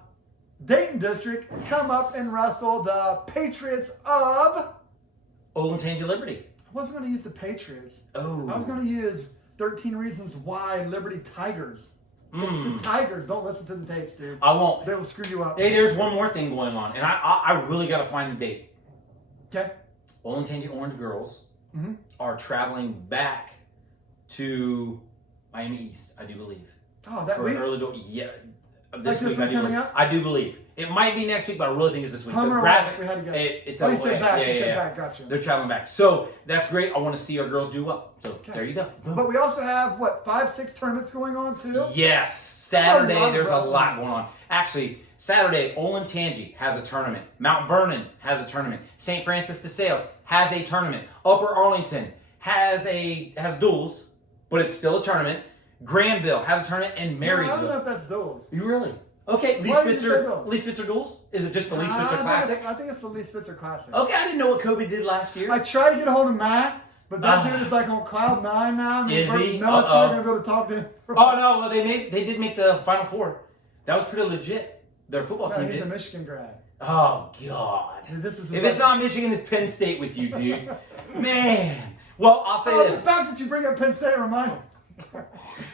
Dayton District come up and wrestle the Patriots of Olentangy Liberty. I wasn't going to use the Patriots. Oh. I was going to use 13 Reasons Why Liberty Tigers. It's the Tigers. Don't listen to the tapes, dude. I won't. They will screw you up. Hey, there's one more thing going on, and I really got to find the date. Okay. Olentangy Orange girls are traveling back to Miami East, I do believe. Oh, that for week? an early door. Yeah. This week coming up? I do believe. It might be next week, but I really think it's this week. Home The or graphic, away? We had to go. It's Oh, away. you said back. Yeah, You said yeah. back. Gotcha. They're traveling back. So that's great. I want to see our girls do well. So there you go. But we also have, 5-6 tournaments going on, too? Yes. Saturday, A lot of there's a wrestling. lot going on. Actually, Saturday, Olentangy has a tournament. Mount Vernon has a tournament. St. Francis de Sales has a tournament. Upper Arlington has duels, but it's still a tournament. Granville has a tournament, and Marysville. I don't know if that's duels. You really? Okay, Lee Why did you say Spitzer. duels? Lee Spitzer duels? Is it just the Lee Spitzer Classic? I think it's the Lee Spitzer Classic. Okay, I didn't know what COVID did last year. I tried to get a hold of Matt, but that dude is like on cloud 9 now. Is he? No, it's not going to be able to talk to him. Oh no, well they did make the Final Four. That was pretty legit. Their football No, team he's did. a Michigan grad. Oh God! Dude, this is If it's not Michigan, it's Penn State with you, dude. Man. Well, I'll say the this. fact that you bring up Penn State remind me.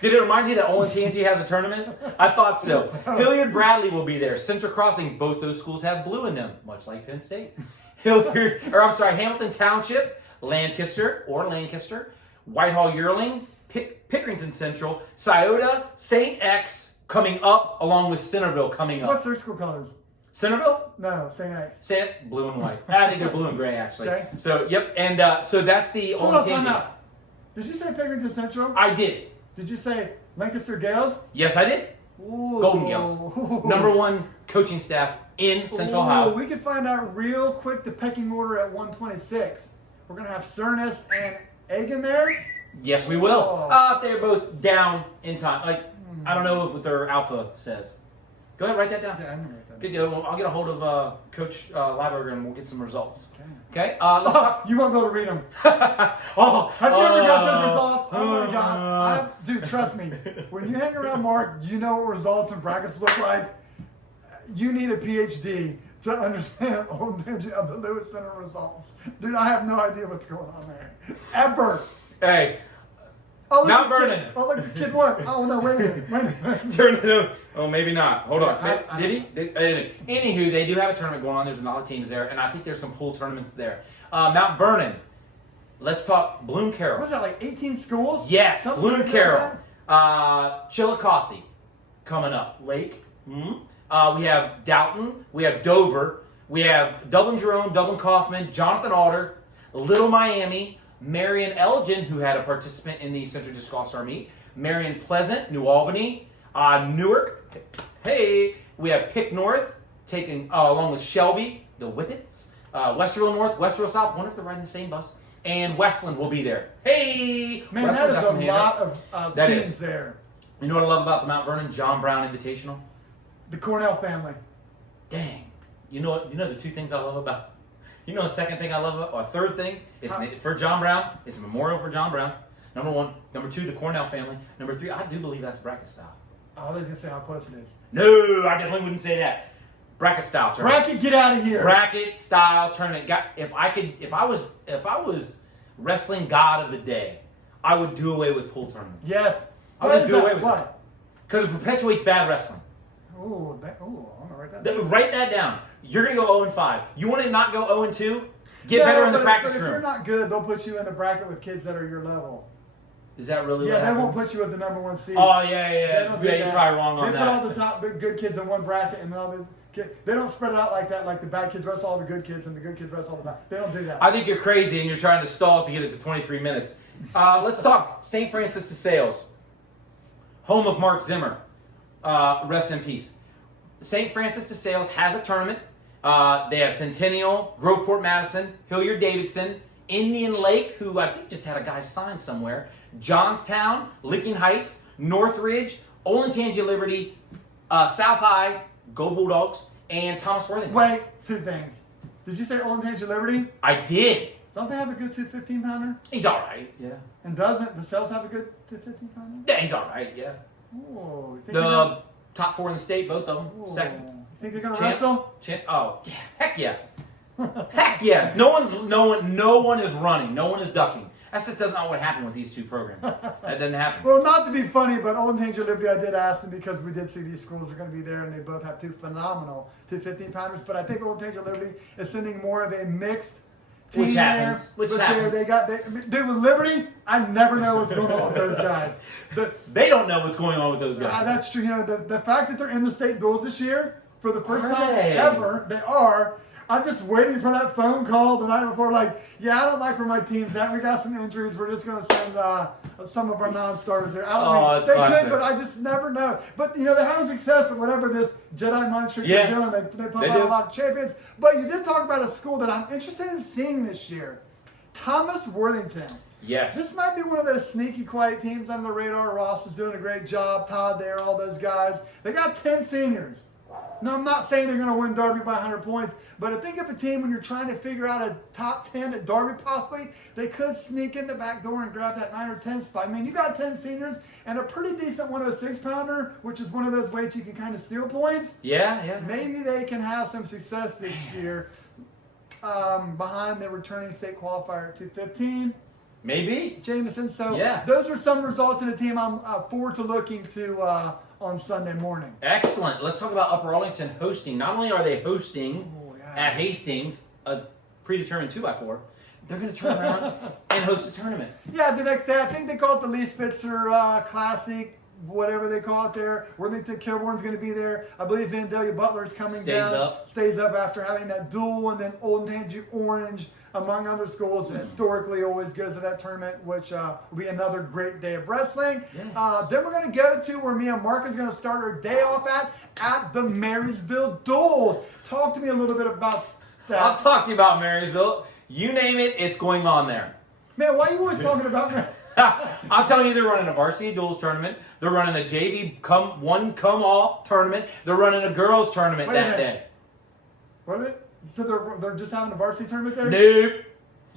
Did it remind you that Olentangy has a tournament? I thought so. Hilliard Bradley will be there. Central Crossing, both those schools have blue in them, much like Penn State. Hamilton Township, Lancaster, Whitehall Yearling, Pickerington Central, Scioto, St. X coming up, along with Centerville coming up. What's their school colors? Centerville? No, St. X. Blue and white. I think they're blue and gray, actually. Okay. So, yep. And so that's the Hold on, time Olentangy. out. Did you say Pickerington Central? I did. Did you say Lancaster Gales? Yes, I did. Ooh. Golden Gales. Number one coaching staff in Central Ohio. We can find out real quick the pecking order at 126. We're going to have Cernus and Egan there. Yes, we will. Oh. They're both down in time. Like, I don't know what their alpha says. Go ahead, write that down. Yeah, I'm going to write that Good down. deal. I'll get a hold of Coach Lieberger and we'll get some results. Okay. Okay? Let's talk. You won't be able to read them. Oh, Have you ever got those results? Oh my God. Dude, trust me. When you hang around Mark, you know what results and brackets look like. You need a PhD to understand Olentangy of the Lewis Center results. Dude, I have no idea what's going on there. Ever. Hey. Oh, look, Mount this Vernon. Kid, oh, look, this kid won. Oh, no, wait a minute. Turn it over. Oh, maybe not. Hold on. I- Did he? Anywho, they do have a tournament going on. There's a lot of teams there, and I think there's some pool tournaments there. Mount Vernon. Let's talk Bloom Carroll. What's that, like 18 schools? Yes, Something Bloom like Carroll. that? Chillicothe coming up. Lake. We have Doughton. We have Dover. We have Dublin Jerome, Dublin Kaufman, Jonathan Alder, Little Miami, Marion Elgin, who had a participant in the Central District All-Star Meet, Marion Pleasant, New Albany, Newark. Hey, we have Pick North, taking along with Shelby, the Whippets, Westerville North, Westerville South. Wonder if they're riding the same bus. And Westland will be there. Hey, Man, Westland that got is some a lot handles. of That teams is. there. You know what I love about the Mount Vernon John Brown Invitational? The Cornell family. Dang. You know the two things I love about. You know the second thing I love about, or third thing, it's for John Brown. It's a memorial for John Brown. Number one. Number two, the Cornell family. Number three, I do believe that's bracket style. Oh, I was going to say how close it is. No, I definitely wouldn't say that. Bracket style tournament. Bracket, get out of here. Bracket style tournament. If I was wrestling god of the day, I would do away with pool tournaments. Yes. I'll Why just is do that? away with Why? it. Because it perpetuates bad wrestling. I'm going to write that down. Write that down. You're going to go 0-5. You want to not go 0-2? Get better in the practice but if room. you're not good, they'll put you in the bracket with kids that are your level. Is that really what Yeah, they happens? won't put you at the number one seed. Oh, They yeah. don't do You're that. probably wrong on they that. put all the top the good kids in one bracket, and all the kids. They don't spread it out like that. Like the bad kids wrestle all the good kids, and the good kids wrestle all the bad. They don't do that. I think you're crazy and you're trying to stall to get it to 23 minutes. Let's talk St. Francis de Sales, home of Mark Zimmer. Rest in peace. St. Francis de Sales has a tournament. They have Centennial, Groveport Madison, Hilliard Davidson, Indian Lake, who I think just had a guy signed somewhere, Johnstown, Licking Heights, Northridge, Olentangy Liberty, South High, Go Bulldogs, and Thomas Worthington. Wait, two things. Did you say Olentangy Liberty? I did. Don't they have a good 215 pounder? He's all right. Yeah. And doesn't the Cells have a good 215 pounder? Yeah, he's all right. Yeah. Oh, The top four in the state, both of them. Second. Think they're gonna wrestle? Oh, yeah, heck yeah. Heck yes. No one is running. No one is ducking. That's just not what happened with these two programs. That doesn't happen. Well, not to be funny, but Old Danger Liberty, I did ask them because we did see these schools are going to be there, and they both have two phenomenal 15-pounders. But I think Old Danger Liberty is sending more of a mixed team Which happens. Dude, with Liberty, I never know what's going on with those guys. They don't know what's going on with those guys. That's true. You know, the fact that they're in the state duels this year for the first time they? ever, they are. I'm just waiting for that phone call the night before. Like, yeah, I don't like where my team's at. We got some injuries. We're just going to send some of our non-starters there. They could, but I just never know. But, you know, they're having success at whatever this Jedi mind trick they're doing. They put out a lot of champions. But you did talk about a school that I'm interested in seeing this year. Thomas Worthington. Yes. This might be one of those sneaky, quiet teams on the radar. Ross is doing a great job. Todd there, all those guys. They got 10 seniors. No, I'm not saying they're going to win Derby by 100 points, but I think of a team when you're trying to figure out a top 10 at Derby possibly, they could sneak in the back door and grab that 9 or 10 spot. I mean, you got 10 seniors and a pretty decent 106-pounder, which is one of those weights you can kind of steal points. Yeah. Maybe they can have some success this year behind the returning state qualifier at 215. Maybe. Jameson. So those are some results in a team I'm forward to looking to on Sunday morning. Excellent. Let's talk about Upper Arlington hosting. Not only are they hosting at Hastings a predetermined 2x4, they're going to turn around and host a tournament. Yeah, the next day, I think they call it the Lee Spitzer Classic, whatever they call it there. Worthington Kilbourne's going to be there. I believe Vandalia Butler is coming down. Stays up after having that duel, and then Old Tangy Orange, among other schools, historically always goes to that tournament, which will be another great day of wrestling. Yes. Then we're going to go to where me and Mark is going to start our day off at the Marysville Duels. Talk to me a little bit about that. I'll talk to you about Marysville. You name it, it's going on there. Man, why are you always talking about me? I'm telling you, they're running a varsity duels tournament. They're running a JV come all tournament. They're running a girls tournament that day. What is it? So they're just having a varsity tournament there? Nope.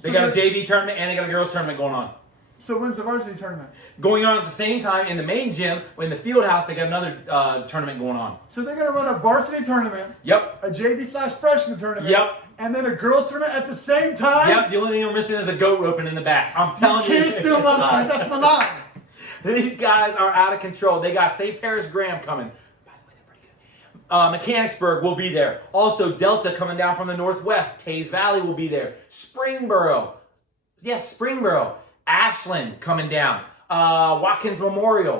They got a JV tournament and they got a girls tournament going on. So when's the varsity tournament? Going on at the same time in the main gym, in the field house, they got another tournament going on. So they're going to run a varsity tournament. Yep. A JV/freshman tournament. Yep. And then a girls tournament at the same time. Yep. The only thing we're missing is a goat roping in the back. I'm telling you. You can't steal my line. That's my line. These guys are out of control. They got St. Paris Graham coming. Mechanicsburg will be there. Also, Delta coming down from the northwest. Taze Valley will be there. Springboro. Yes, Springboro. Ashland coming down. Watkins Memorial.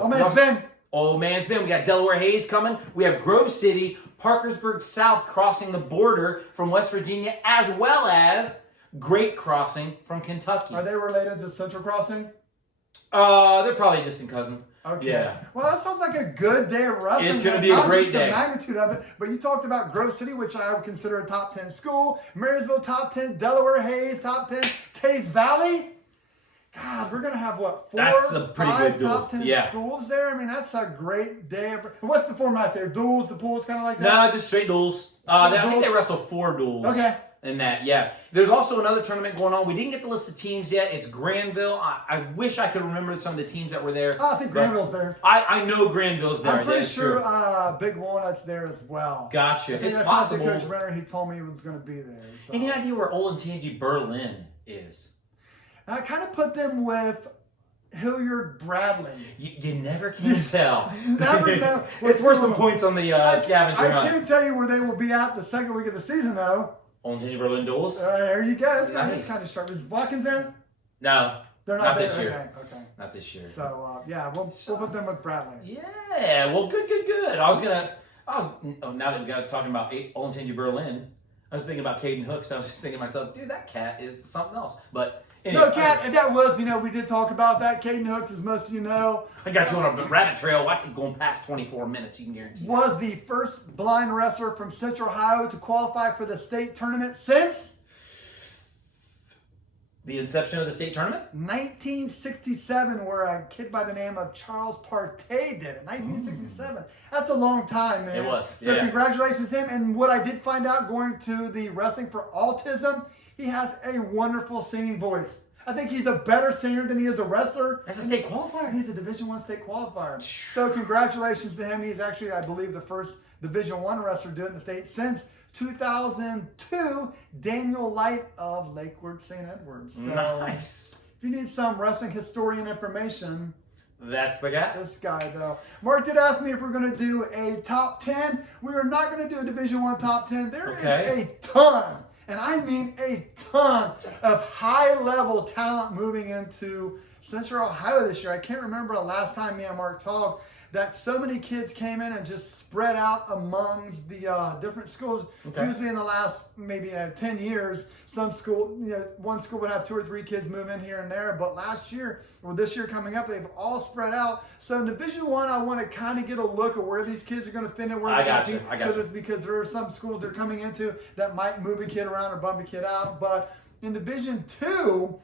Old Man's Bend. We got Delaware Hayes coming. We have Grove City, Parkersburg South crossing the border from West Virginia, as well as Great Crossing from Kentucky. Are they related to Central Crossing? They're probably a distant cousin. Okay. Yeah. Well, that sounds like a good day of wrestling. It's going to be a great day. Not just the magnitude of it, but you talked about Grove City, which I would consider a top 10 school. Marysville, top 10. Delaware Hayes, top 10. Taze Valley. God, we're going to have, what, five top 10 schools there? I mean, that's a great day. What's the format there? Duels, the pools, kind of like that? No, just straight duels. I think they wrestle 4 duels. Okay. In that, yeah. There's also another tournament going on. We didn't get the list of teams yet. It's Granville. I wish I could remember some of the teams that were there. Oh, I think Granville's there. I know Granville's there. I'm pretty sure Big Walnut's there as well. Gotcha. It's possible. Coach Renner, he told me he was going to be there. So. Any idea where Old and Tangy Berlin is? I kind of put them with Hilliard Bradley. You never can tell. Never know. It's worth some points on the scavenger hunt. I can't tell you where they will be at the second week of the season, though. Old and Tangy Berlin duels? There you go. It's kind of sharp. Is Watkins there? No. They're not this year. Okay. Not this year. So, we'll put them with Bradley. Yeah. Well, good. Now that we got talking about Old and Tangy Berlin, I was thinking about Caden Hooks. I was just thinking to myself, dude, that cat is something else. But anyway, no, Cat, that was, we did talk about that. Caden Hooks, as most of you know. I got you on a rabbit trail. I could going past 24 minutes, you can guarantee. Was the first blind wrestler from Central Ohio to qualify for the state tournament since the inception of the state tournament? 1967, where a kid by the name of Charles Partey did it. 1967. That's a long time, man. It was. So congratulations to him. And what I did find out going to the Wrestling for Autism, he has a wonderful singing voice. I think he's a better singer than he is a wrestler. That's a state qualifier. He's a Division I state qualifier. So congratulations to him. He's actually, I believe, the first Division I wrestler do it in the state since 2002, Daniel Light of Lakewood St. Edwards. So, nice. If you need some wrestling historian information, that's the guy. This guy, though. Mark did ask me if we're going to do a top 10. We are not going to do a Division I top 10. There is a ton, and I mean a ton, of high-level talent moving into Central Ohio this year. I can't remember the last time me and Mark talked that so many kids came in and just spread out amongst the different schools. Usually in the last maybe 10 years, some school, one school would have 2 or 3 kids move in here and there. But last year, or this year coming up, they've all spread out. So in Division I want to kind of get a look at where these kids are going to fit in. Where I got you. Because there are some schools they're coming into that might move a kid around or bump a kid out. But in Division II,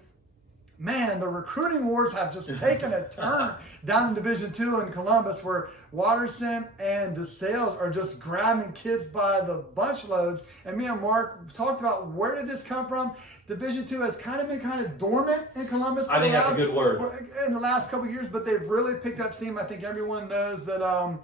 man, the recruiting wars have just taken a turn down in Division II in Columbus, where Watterson and DeSales are just grabbing kids by the bunch loads. And me and Mark talked about, where did this come from? Division II has kind of been dormant in Columbus. I think that's a good word. In the last couple of years, but they've really picked up steam. I think everyone knows that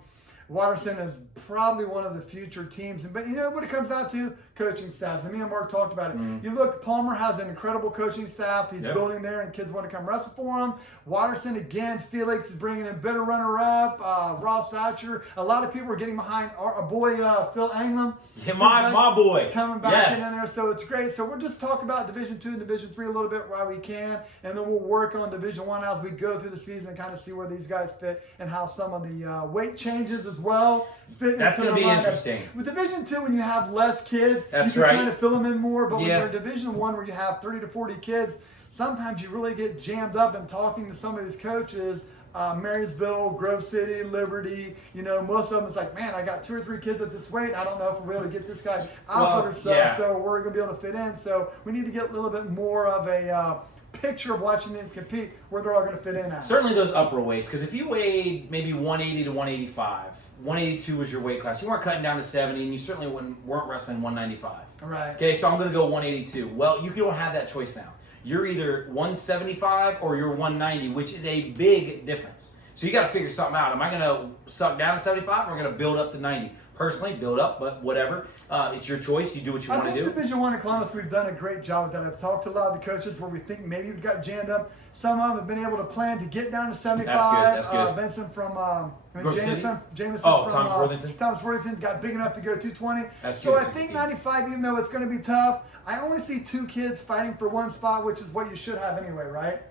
Watterson is probably one of the future teams. But you know what it comes down to? Coaching staffs. And me and Mark talked about it. You look, Palmer has an incredible coaching staff. He's building there, and kids want to come wrestle for him. Watterson, again, Felix is bringing in better runner-up. Ross Thatcher. A lot of people are getting behind our boy Phil Anglin. Yeah, my boy. Coming back in there, so it's great. So we'll just talk about Division II and Division III a little bit while we can, and then we'll work on Division I as we go through the season and kind of see where these guys fit and how some of the weight changes as well fit. That's going to be interesting. With Division II, when you have less kids, you can kind of fill them in more. But when you're in Division I, where you have 30 to 40 kids, sometimes you really get jammed up in talking to some of these coaches. Marysville, Grove City, Liberty, most of them is like, man, I got 2 or 3 kids at this weight. I don't know if we'll be able to get this guy out or so. So we're going to be able to fit in. So we need to get a little bit more of a picture of watching them compete, where they're all going to fit in at. Certainly those upper weights, because if you weighed maybe 180 to 185, 182 was your weight class. You weren't cutting down to 70, and you certainly weren't wrestling 195. Right. Okay, so I'm going to go 182. Well, you don't have that choice now. You're either 175 or you're 190, which is a big difference. So you got to figure something out. Am I going to suck down to 75 or am I going to build up to 90? Personally, build up, but whatever. It's your choice. You do what you want to do. Division I in Columbus, we've done a great job with that. I've talked to a lot of the coaches where we think maybe we've got jammed up. Some of them have been able to plan to get down to 75. That's good. Benson from Jameson Thomas Worthington. Thomas Worthington got big enough to go 220. That's so good. I think 95, even though it's going to be tough, I only see 2 kids fighting for one spot, which is what you should have anyway, right?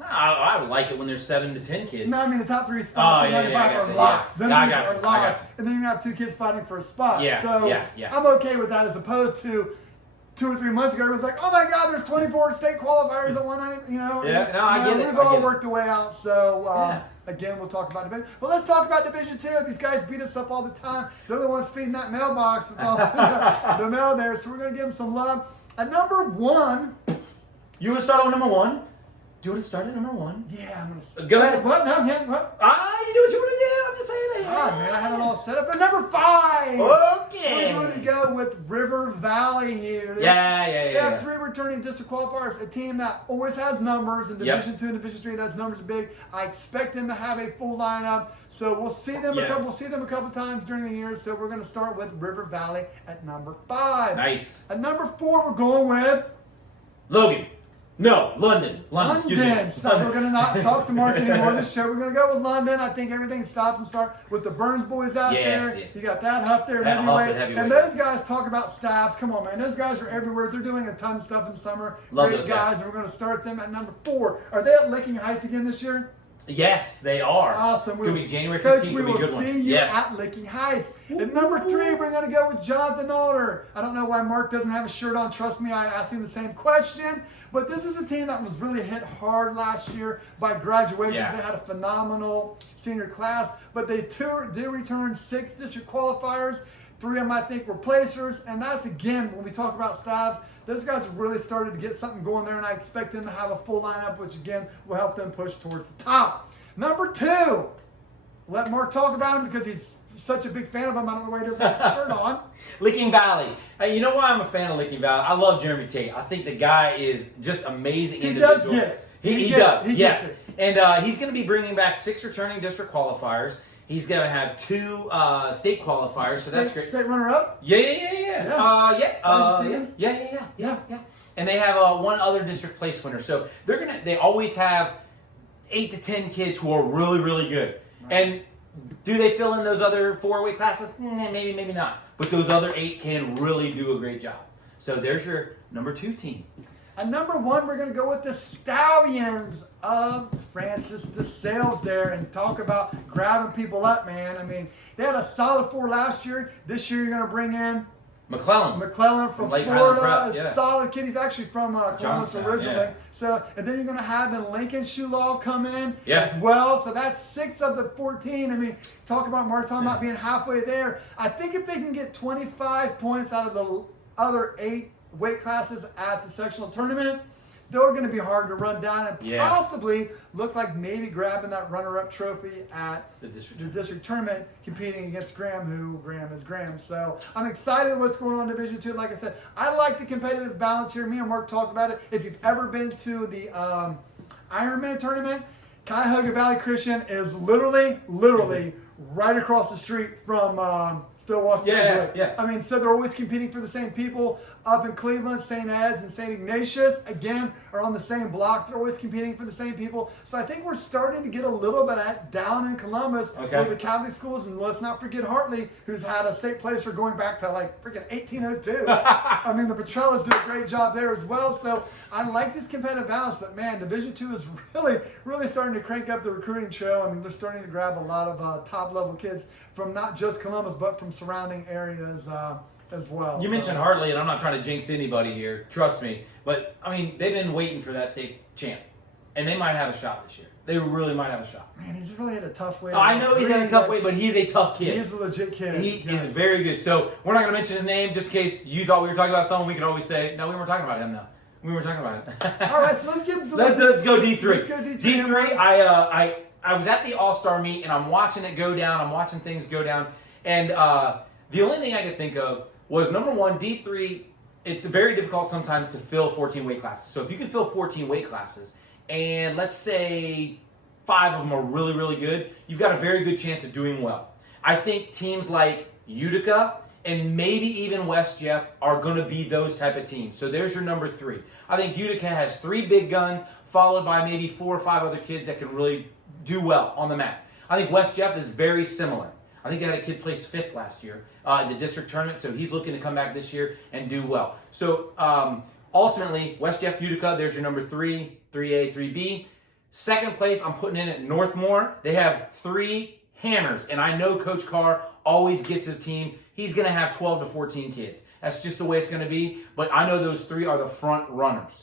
I would like it when there's 7 to 10 kids. No, I mean the top 3 spots. I got locked. you. I got you. And then you have 2 kids fighting for a spot. Yeah. I'm okay with that, as opposed to 2 or 3 months ago, everyone's like, oh my God, there's 24 state qualifiers at 190, I get it. We've all worked the way out, so again, we'll talk about Division. But let's talk about Division II. These guys beat us up all the time. They're the ones feeding that mailbox with all the mail there, so we're going to give them some love. At number 1. You want to start on number 1? Do you want to start at number 1? Yeah, I'm going to go ahead. What? No, yeah, what? You do what you want to do. I'm just saying that. God, man, I had it all set up. But number 5. Okay. We're going to go with River Valley here. They have 3 returning district qualifiers, a team that always has numbers in Division II and Division III. That's numbers big. I expect them to have a full lineup. So we'll see them a couple times during the year. So we're going to start with River Valley at number 5. Nice. At number 4, we're going with Logan. No, London. Excuse me. So we're going to not talk to Mark anymore this show. We're going to go with London. I think everything stops and starts with the Burns boys out there. Yes. You got that Huff there, heavyweight. And those guys talk about staffs. Come on, man. Those guys are everywhere. They're doing a ton of stuff in the summer. Love Great those guys. And we're going to start them at number 4. Are they at Licking Heights again this year? Yes, they are. Awesome. It'll be January 15th. Coach, we will see you at Licking Heights. At number 3, we're going to go with Jonathan Alder. I don't know why Mark doesn't have a shirt on. Trust me, I asked him the same question. But this is a team that was really hit hard last year by graduations. They had a phenomenal senior class. But they did return 6 district qualifiers. 3 of them, I think, were placers. And that's, again, when we talk about staffs, those guys have really started to get something going there, and I expect them to have a full lineup, which, again, will help them push towards the top. Number 2, let Mark talk about him because he's such a big fan of him. I don't know why he doesn't have a shirt on. Licking Valley. Hey, you know why I'm a fan of Licking Valley? I love Jeremy Tate. I think the guy is just amazing individual. Does get it. He does, yes. And he's going to be bringing back 6 returning district qualifiers. He's going to have 2 state qualifiers, so that's great. State runner-up? Yeah. And they have 1 other district place winner. So they always have 8 to 10 kids who are really, really good. Right. And do they fill in those other 4 weight classes? Maybe, maybe not. But those other 8 can really do a great job. So there's your number 2 team. And number 1, we're going to go with the Stallions of Francis DeSales there and talk about grabbing people up, man. I mean, they had a solid 4 last year. This year you're going to bring in McClellan from Florida, a solid kid. He's actually from Columbus originally. Yeah. So, and then you're going to have the Lincoln Shulaw come in as well. So that's 6 of the 14. I mean, talk about Mark talking about being halfway there. I think if they can get 25 points out of the other 8 weight classes at the sectional tournament, they're going to be hard to run down and possibly look like maybe grabbing that runner-up trophy at the district tournament, competing against Graham, who Graham is Graham. So I'm excited what's going on in Division II. Like I said, I like the competitive balance here. Me and Mark talked about it. If you've ever been to the Ironman tournament, Cuyahoga Valley Christian is literally right across the street from Stillwater. Yeah. I mean, so they're always competing for the same people. Up in Cleveland, St. Ed's and St. Ignatius, again, are on the same block. They're always competing for the same people. So I think we're starting to get a little bit at down in Columbus with the Catholic schools. And let's not forget Hartley, who's had a state placer going back to like freaking 1802. I mean, the Petrellas do a great job there as well. So I like this competitive balance. But man, Division II is really starting to crank up the recruiting show. I mean, they're starting to grab a lot of top-level kids from not just Columbus, but from surrounding areas as well. You mentioned Hartley, and I'm not trying to jinx anybody here, trust me. But, I mean, they've been waiting for that state champ. And they might have a shot this year. They really might have a shot. Man, he's really had a tough way. I know he's had a tough way, but he's a tough kid. He's a legit kid. He is very good. So, we're not going to mention his name, just in case you thought we were talking about someone. We could always say, no, we weren't talking about him, though. We weren't talking about it. All right, so let's go D3. Let's go D3. D3, I was at the All-Star meet, and I'm watching it go down. I'm watching things go down. And the only thing I could think of was, number 1, D3, it's very difficult sometimes to fill 14 weight classes. So if you can fill 14 weight classes, and let's say 5 of them are really, really good, you've got a very good chance of doing well. I think teams like Utica and maybe even West Jeff are going to be those type of teams. So there's your number 3. I think Utica has 3 big guns, followed by maybe 4 or 5 other kids that can really do well on the map. I think West Jeff is very similar. I think they had a kid placed 5th last year in the district tournament, so he's looking to come back this year and do well. So ultimately, West Jeff, Utica, there's your number 3, 3A, 3B. Second place, I'm putting in at Northmore. They have 3 hammers, and I know Coach Carr always gets his team. He's going to have 12 to 14 kids. That's just the way it's going to be, but I know those 3 are the front runners.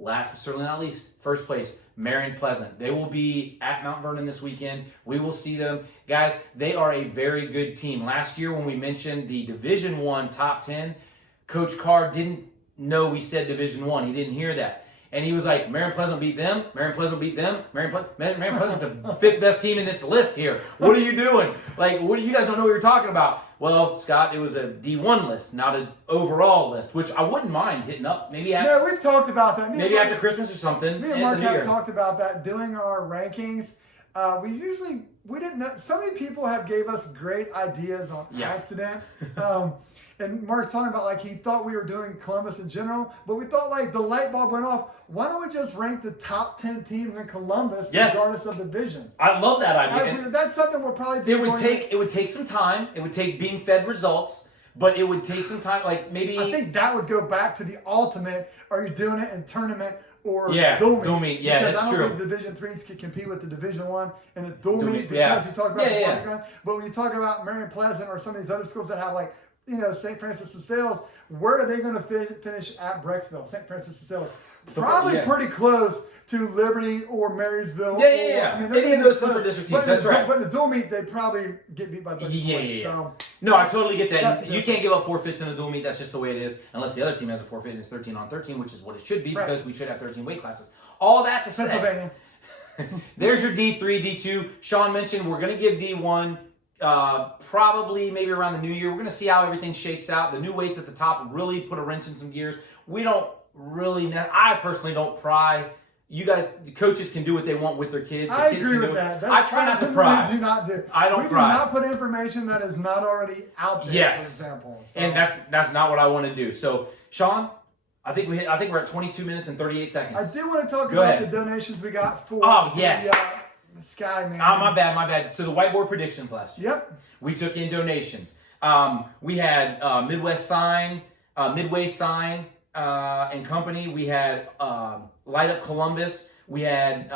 Last but certainly not least, first place, Marion Pleasant. They will be at Mount Vernon this weekend. We will see them. Guys, they are a very good team. Last year when we mentioned the Division I top 10, Coach Carr didn't know we said Division I. He didn't hear that. And he was like, Marion Pleasant beat them. Marion Pleasant beat them. Marion Pleasant's the 5th best team in this list here. What are you doing? Like, what do you guys don't know what you're talking about? Well, Scott, it was a D1 list, not an overall list, which I wouldn't mind hitting up. Maybe after, we've talked about that. Maybe after Christmas or something. Me and Mark have talked about that, doing our rankings. We didn't know. So many people have gave us great ideas on accident. And Mark's talking about like he thought we were doing Columbus in general, but we thought like the light bulb went off. Why don't we just rank the top 10 teams in Columbus regardless of division? I love that idea. That's something we'll probably do. It would take some time. It would take being fed results, but it would take some time. Like maybe I think that would go back to the ultimate. Are you doing it in tournament or dual meet? Yeah, because that's I don't true. think Division IIIs can compete with the Division I and the dual meet because you talk about but when you talk about Marion Pleasant or some of these other schools that have like St. Francis de Sales, where are they going to finish at Brecksville? St. Francis de Sales. Probably pretty close to Liberty or Marysville. I mean, any of those central district teams. That's right. But in the dual meet, they probably get beat by those points. So, no, I totally get that. You can't give up forfeits in a dual meet. That's just the way it is. Unless the other team has a forfeit and it's 13 on 13, which is what it should be because we should have 13 weight classes. All that to say, Pennsylvania. There's your D3, D2. Shawn mentioned we're going to give D1 probably maybe around the new year. We're going to see how everything shakes out. The new weights at the top really put a wrench in some gears. We don't really, I personally don't pry you guys, the coaches can do what they want with their kids. The I kids agree can do with it. that. I try not to pry. We do not do. I don't we pry. We do not put information that is not already out there. Yes. For example. So. And that's not what I want to do. So, Shawn, I think we're at 22 minutes and 38 seconds. I do want to talk Go about ahead. the donations we got for yes. The Sky, man. My bad. So the whiteboard predictions last year. Yep. We took in donations. We had Midway Sign, and Company. We had Light Up Columbus. We had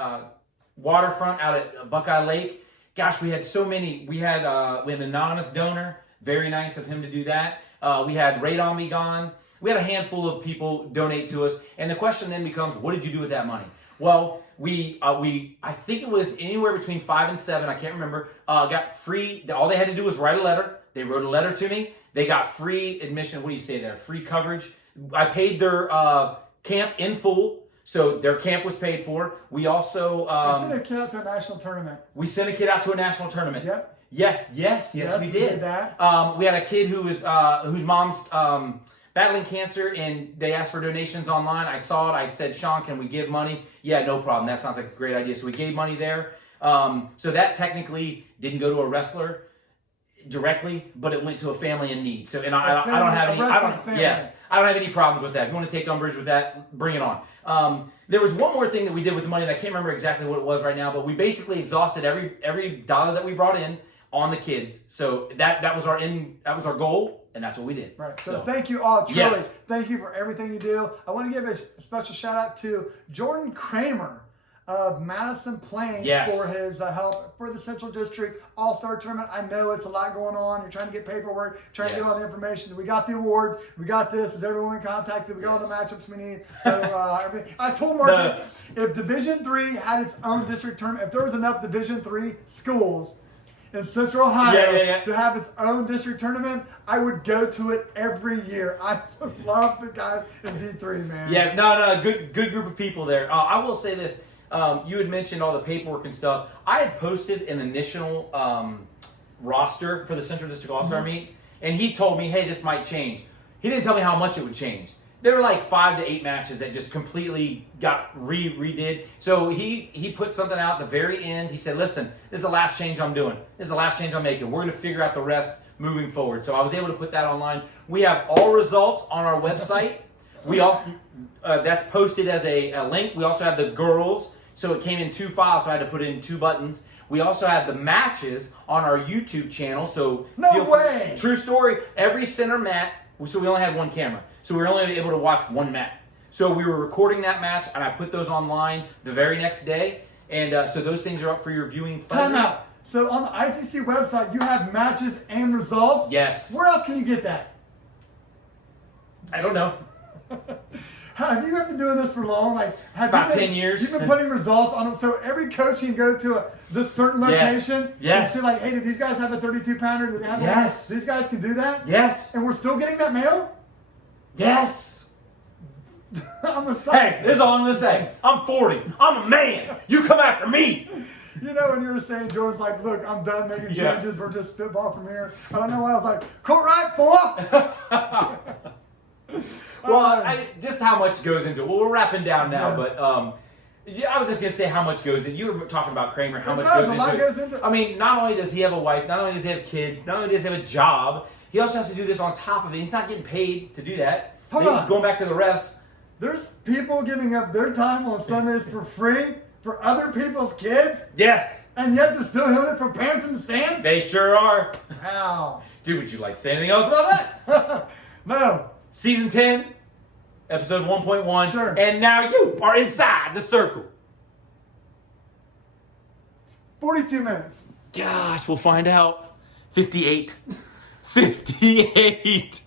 Waterfront out at Buckeye Lake. Gosh, we had so many. We had an anonymous donor. Very nice of him to do that. We had Raid On Me Gone. We had a handful of people donate to us. And the question then becomes, what did you do with that money? Well, I think it was anywhere between 5 and 7, I can't remember, got free. All they had to do was write a letter. They wrote a letter to me. They got free admission. What do you say there? Free coverage. I paid their camp in full, so their camp was paid for. We also sent a kid out to a national tournament. We sent a kid out to a national tournament. Yep. Yes, we did. That. We had a kid who was whose mom's battling cancer, and they asked for donations online. I saw it. I said, Shawn, can we give money? Yeah, no problem. That sounds like a great idea. So we gave money there. So that technically didn't go to a wrestler directly, but it went to a family in need. So, and I don't have any. I don't have any problems with that. If you want to take umbrage with that, bring it on. There was one more thing that we did with the money, and I can't remember exactly what it was right now, but we basically exhausted every dollar that we brought in on the kids. So that was our goal, and that's what we did. Right. So thank you all, truly. Yes. Thank you for everything you do. I want to give a special shout out to Jordan Kramer of Madison Plains for his help for the Central District All-Star Tournament. I know it's a lot going on. You're trying to get paperwork, trying to get all the information. We got the awards. We got this. Is everyone we contacted? We got all the matchups we need. So I told Mark if Division III had its own district tournament, if there was enough Division III schools in Central Ohio to have its own district tournament, I would go to it every year. I just love the guys in D3, man. Yeah, no, good group of people there. I will say this. You had mentioned all the paperwork and stuff. I had posted an initial roster for the Central District All-Star meet, and he told me, hey, this might change. He didn't tell me how much it would change. There were like 5 to 8 matches that just completely got redid. So he put something out at the very end. He said, listen, this is the last change I'm doing. This is the last change I'm making. We're going to figure out the rest moving forward. So I was able to put that online. We have all results on our website. We all that's posted as a link. We also have the girls. So it came in 2 files, so I had to put in 2 buttons. We also have the matches on our YouTube channel. So no way! True story. Every center mat, so we only had 1 camera. So we were only able to watch 1 mat. So we were recording that match, and I put those online the very next day. And so those things are up for your viewing pleasure. Time out. So on the ITC website, you have matches and results? Yes. Where else can you get that? I don't know. Have you been doing this for long? About 10 years. You've been putting results on them, so every coach can go to this certain location and see, like, hey, do these guys have a 32-pounder? Do they have Yes. These guys can do that? Yes. And we're still getting that mail? Yes. I'm hey, this is all I'm going to say. I'm 40. I'm a man. You come after me. You know, when you were saying, George, like, look, I'm done making changes. We're just spitball from here. I don't know why I was like, court right, boy. Well, just how much goes into it. Well, we're wrapping down now, but I was just going to say how much goes in. You were talking about Kramer, how much goes into it. I mean, not only does he have a wife, not only does he have kids, not only does he have a job, he also has to do this on top of it. He's not getting paid to do that. Hold on. Going back to the refs. There's people giving up their time on Sundays for free for other people's kids? Yes. And yet they're still doing it from parents in the stands? They sure are. Wow. Dude, would you like to say anything else about that? No. Season 10, episode 1.1. Sure. And now you are inside the circle. 42 minutes. Gosh, we'll find out. 58. 58.